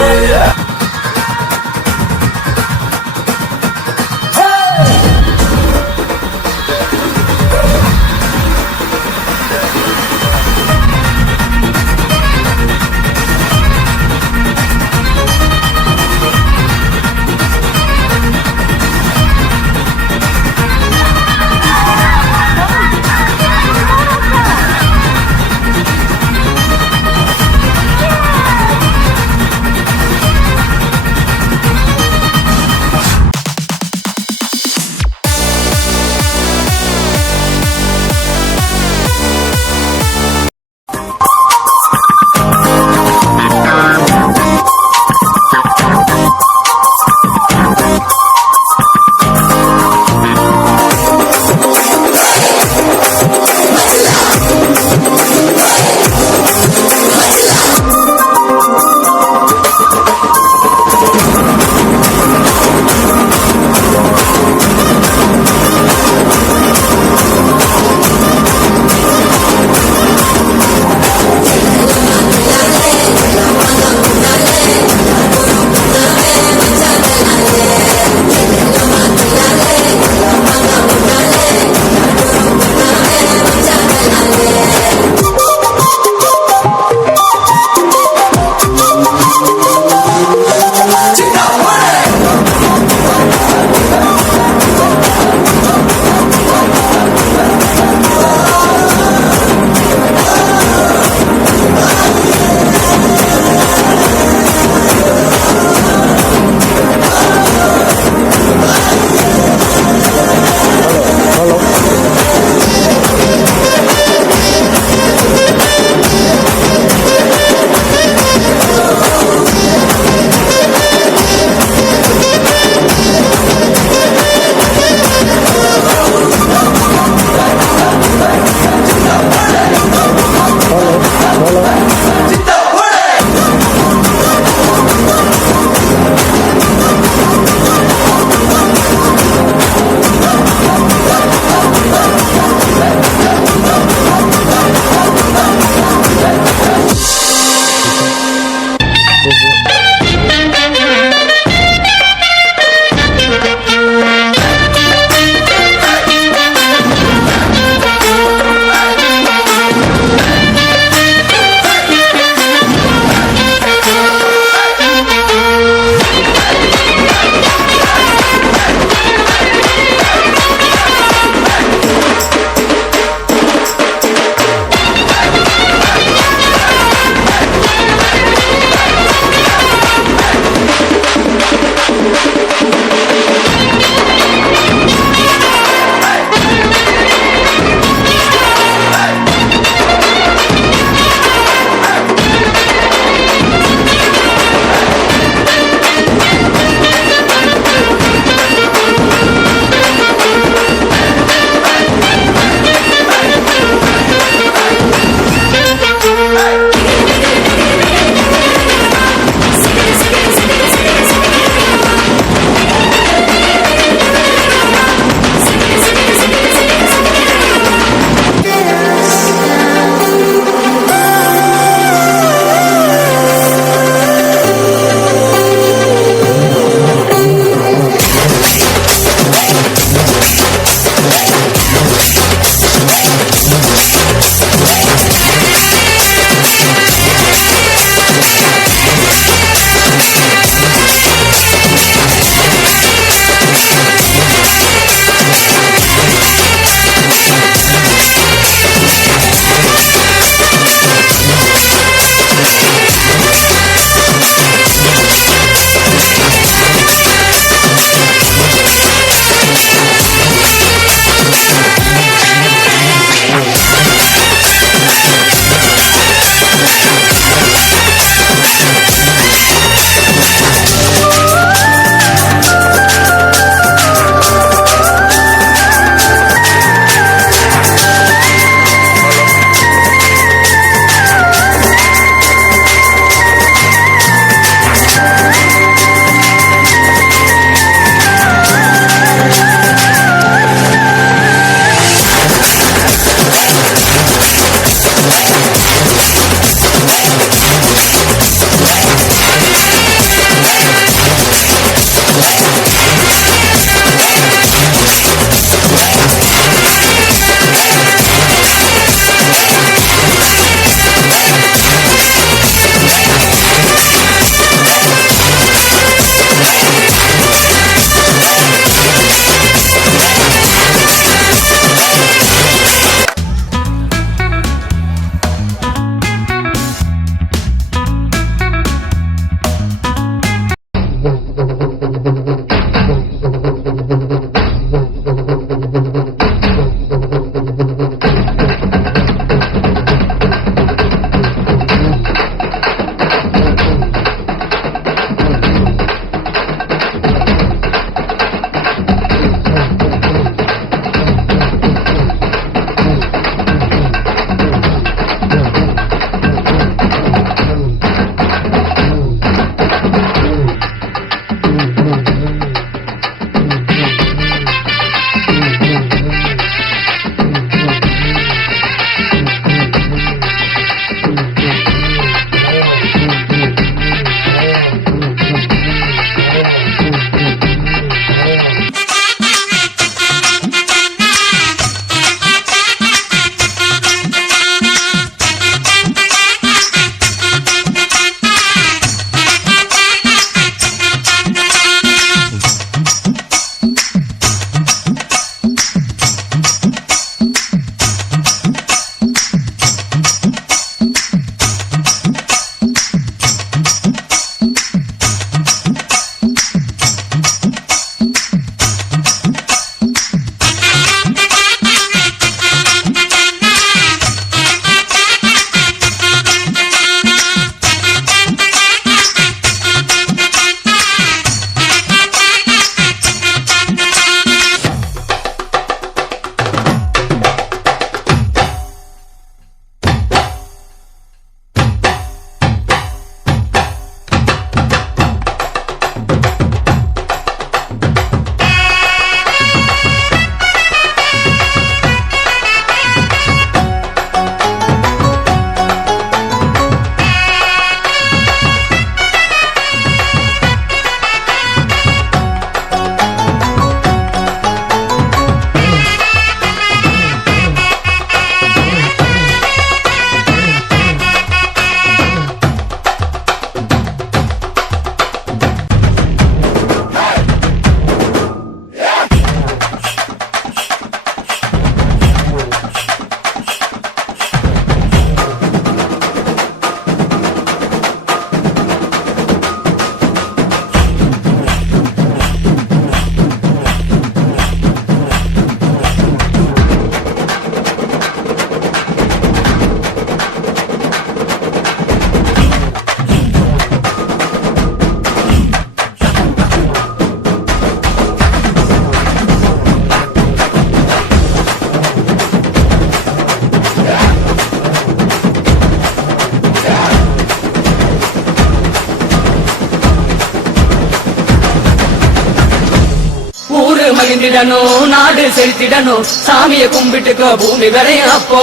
மகிழ்ந்திடணும் நாடு செலுத்திடணும் சாமியை கும்பிட்டுக்க பூமி விளையும் அப்போ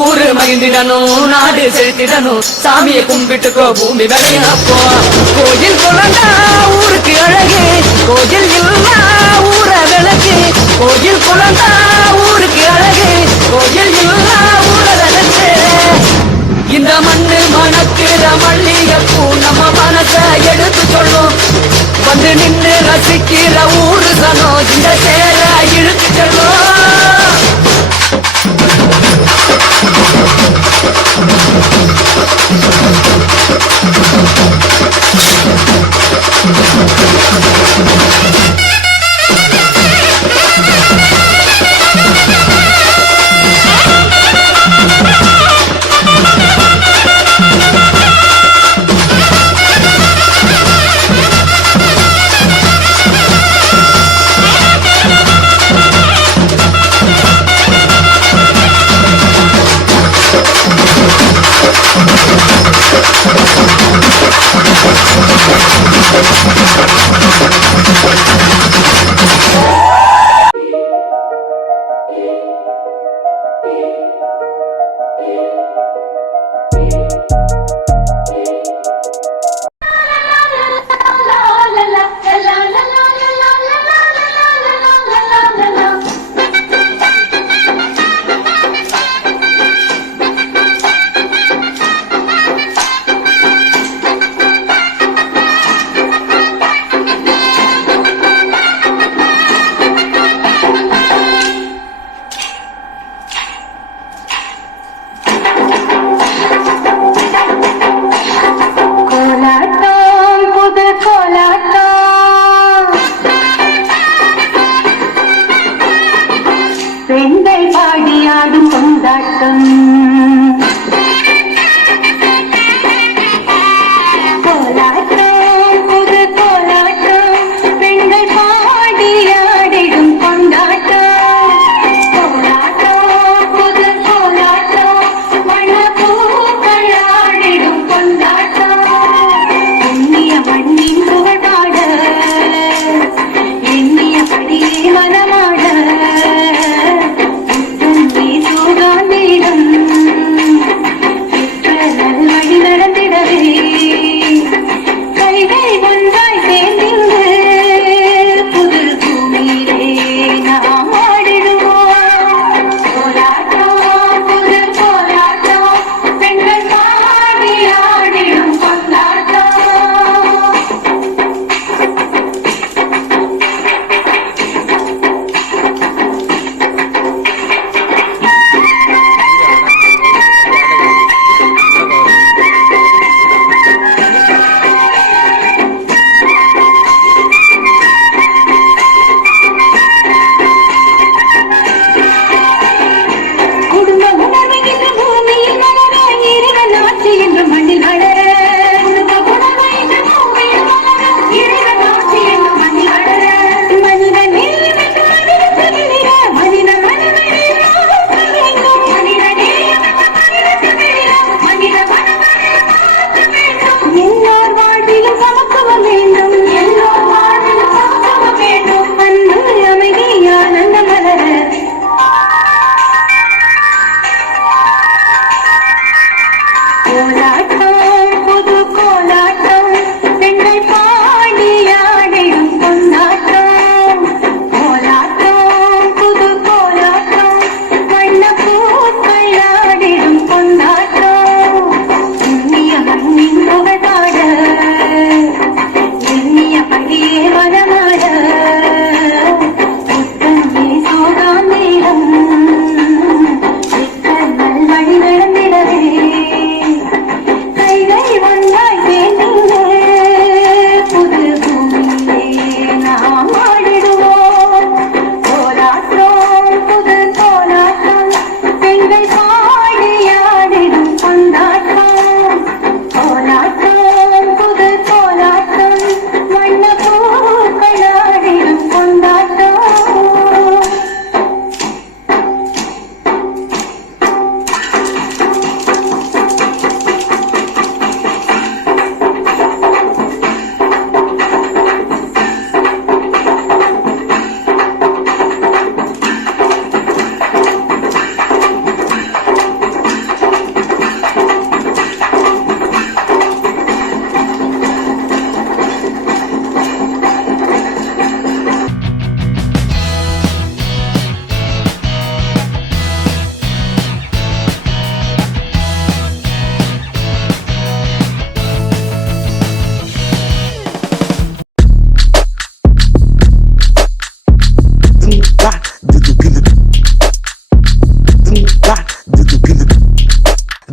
ஊரு மகிழ்ந்திடணும் நாடு செலுத்திடணும் சாமியை கும்பிட்டுக்க பூமி விளையும் அப்போ கோயில் குழந்தா ஊருக்கு அழகு கோயில் இல்லா ஊர விளக்கு கோயில் குழந்தா ஊருக்கு அழகு கோயில் இல்லா ஊர விளக்கு இந்த மண்ணு மணக்கிற மல்லிகைப்பூ நம்ம மனச எடுத்து சொல்லும் வந்து நின்று ரசிக்கிற ஊரு சனம் இந்த சேர இழுத்து செல்லும் பெண்கள் பாடியாடும் கொண்டாட்டம் கோலாட்டம் புது கோலாட்டம் பெண்கள் பாடியாடிடும் கொண்டாட்டம் கோலாட்டம் புது கோலாட்டம் மணப்பூக்கள் ஆடிடும் கொண்டாட்டம் எண்ணிய மண்ணின் புகழாட எண்ணிய படியே மனமாட சுகாந்திடம்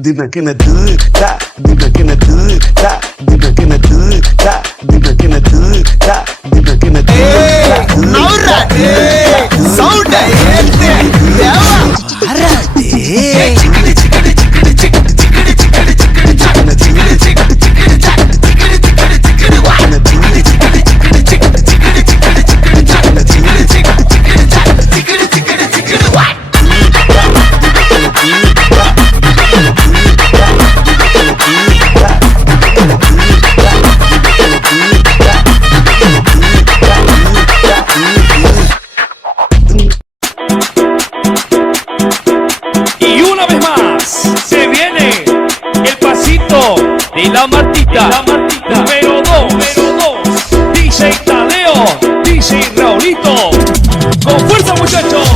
dinakina du ta dinakina du ta dinakina du ta dinakina du ta dinakina du நவுறா சவுண்ட ஏத்து ஏவா அரடி சிக்கடி சிக்கடி சிக்கடி சிக்கடி சிக்கடி சிக்கடி சிக்கடி சிக்கடி சிக்கடி சிக்கடி சிக்கடி சிக்கடி சிக்கடி சிக்கடி வான சிக்கடி சிக்கடி சிக்கடி சிக்கடி சிக்கடி சிக்கடி சிக்கடி சிக்கடி சிக்கடி சிக்கடி சிக்கடி வா Y una vez más se viene el pasito de la Martita, número 2, DJ Tadeo, DJ Raulito, con fuerza muchachos,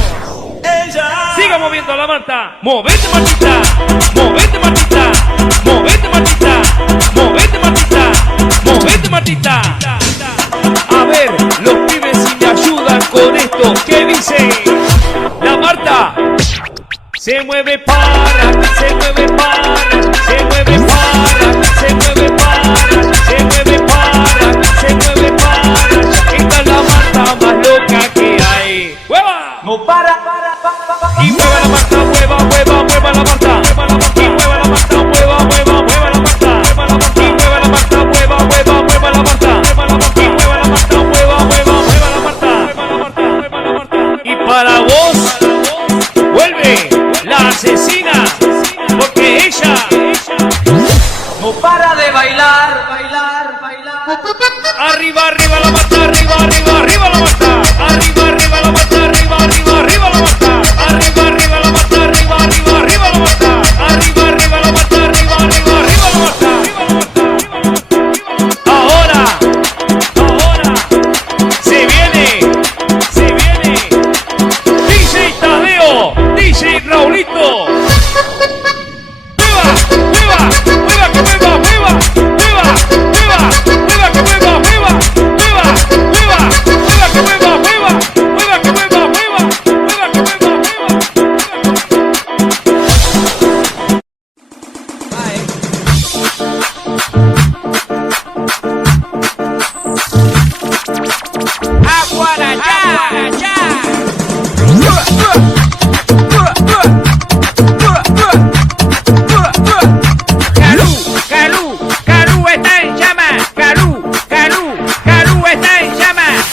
siga moviendo la Marta, movete Martita, movete Martita, movete Martita, movete Martita, movete Martita. A ver, los pibes si me ayudan con esto, ¿qué dice? La Marta se mueve para, se mueve para, se mueve para, se mueve para, se mueve para, se mueve para. Esta es la Marta más loca que hay. ¡Hueva! No para. Y mueva la Marta, mueva, mueva, mueva la Marta. Y mueva la Marta, mueva, mueva, mueva la Marta. Y mueva la Marta, mueva, mueva, mueva la Marta. Y mueva la Marta, mueva, mueva, mueva la Marta. Y para vos vuelve la asesina, porque ella no para de bailar, bailar, bailar. Arriba, arriba la Marta, arriba, arriba, arriba la Marta. Arriba, arriba la Marta, arriba, arriba, arriba la Marta. Arriba, arriba la Marta, arriba, arriba, arriba la Marta. Arriba, arriba la Marta, arriba, arriba, arriba la Marta. Ahora, se viene DJ Tadeo, DJ Raulito. ¡Mueva! ¡Mueva! ¡Mueva que mueva! ¡Mueva! ¡Mueva! ¡Mueva! ¡Mueva que mueva! ¡Mueva! ¡Mueva! ¡Mueva! ¡Mueva que mueva! ¡Mueva! ¡Mueva que mueva! ¡Mueva! ¡Mueva que mueva! Calú está en llamas. Calú está en llamas.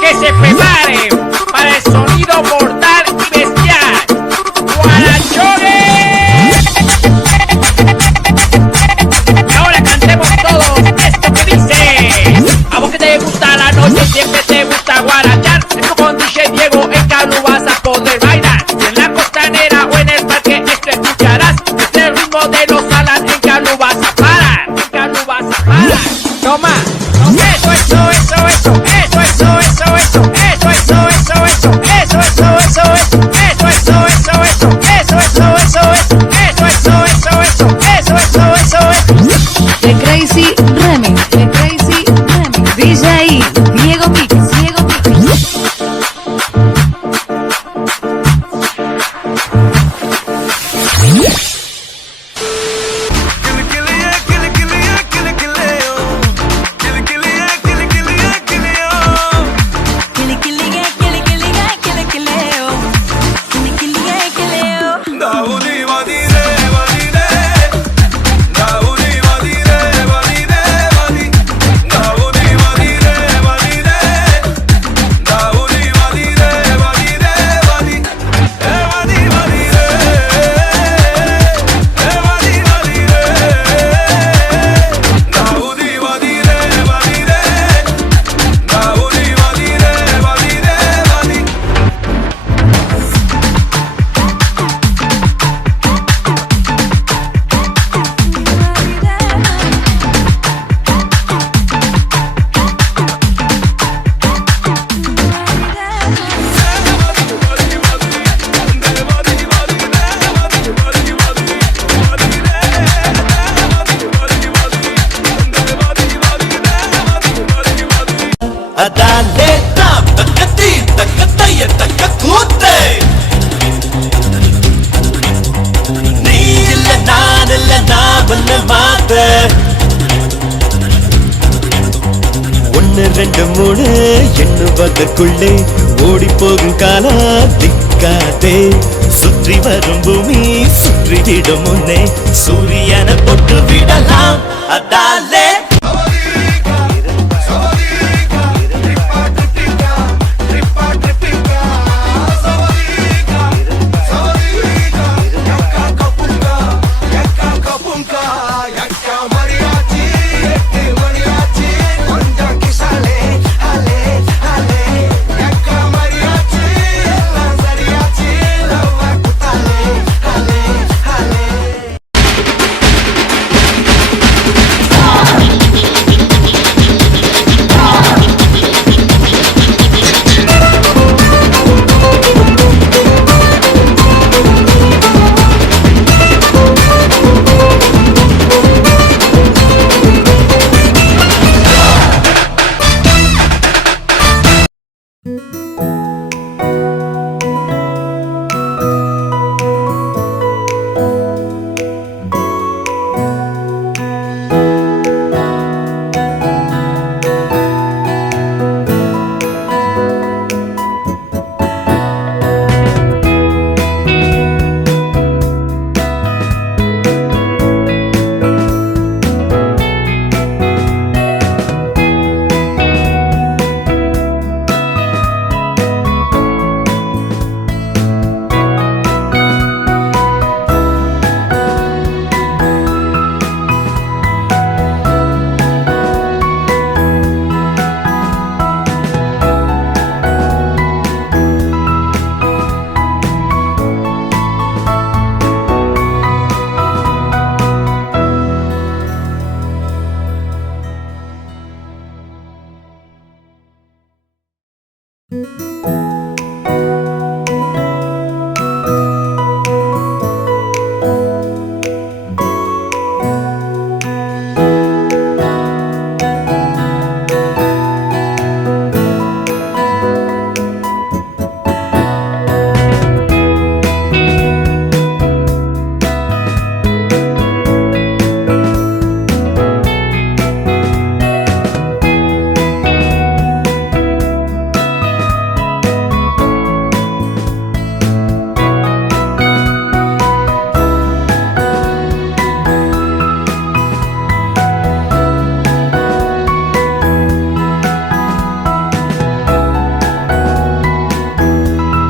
Que se prepare para el sonido mortal y bestial. ¡Guarachones! Y ahora cantemos todos esto que dice. A vos que te gusta la noche, siempre te gusta guarachar. Esto con DJ Diego en Calú vas a poder bailar. Si en la costanera o en el parque esto escucharás. Es el ritmo de los Alan, en Calú vas a parar. En Calú vas a parar. Toma. Eso, eso, eso, eso. Eso, eso, eso, eso. Eso, eso, eso, eso. Eso, eso, eso, eso. Eso, eso, eso, eso. Eso, eso, eso, eso. Eso, eso, eso, eso. Eso, eso, eso, eso. The Crazy Remix, The Crazy Remix. DJ Diego Mix, Diego Mix. Dale, tacatita, catayeta, cacute. Ni le ஒன்னு மாத்த 1 2 3 எண்ணுவதற்குள்ளே ஓடி போகும் காலா திக்காதே சுற்றி வரும் பூமி சுற்றிவிடும் முன்னே சூரியனை போட்டு விடலாம் அதால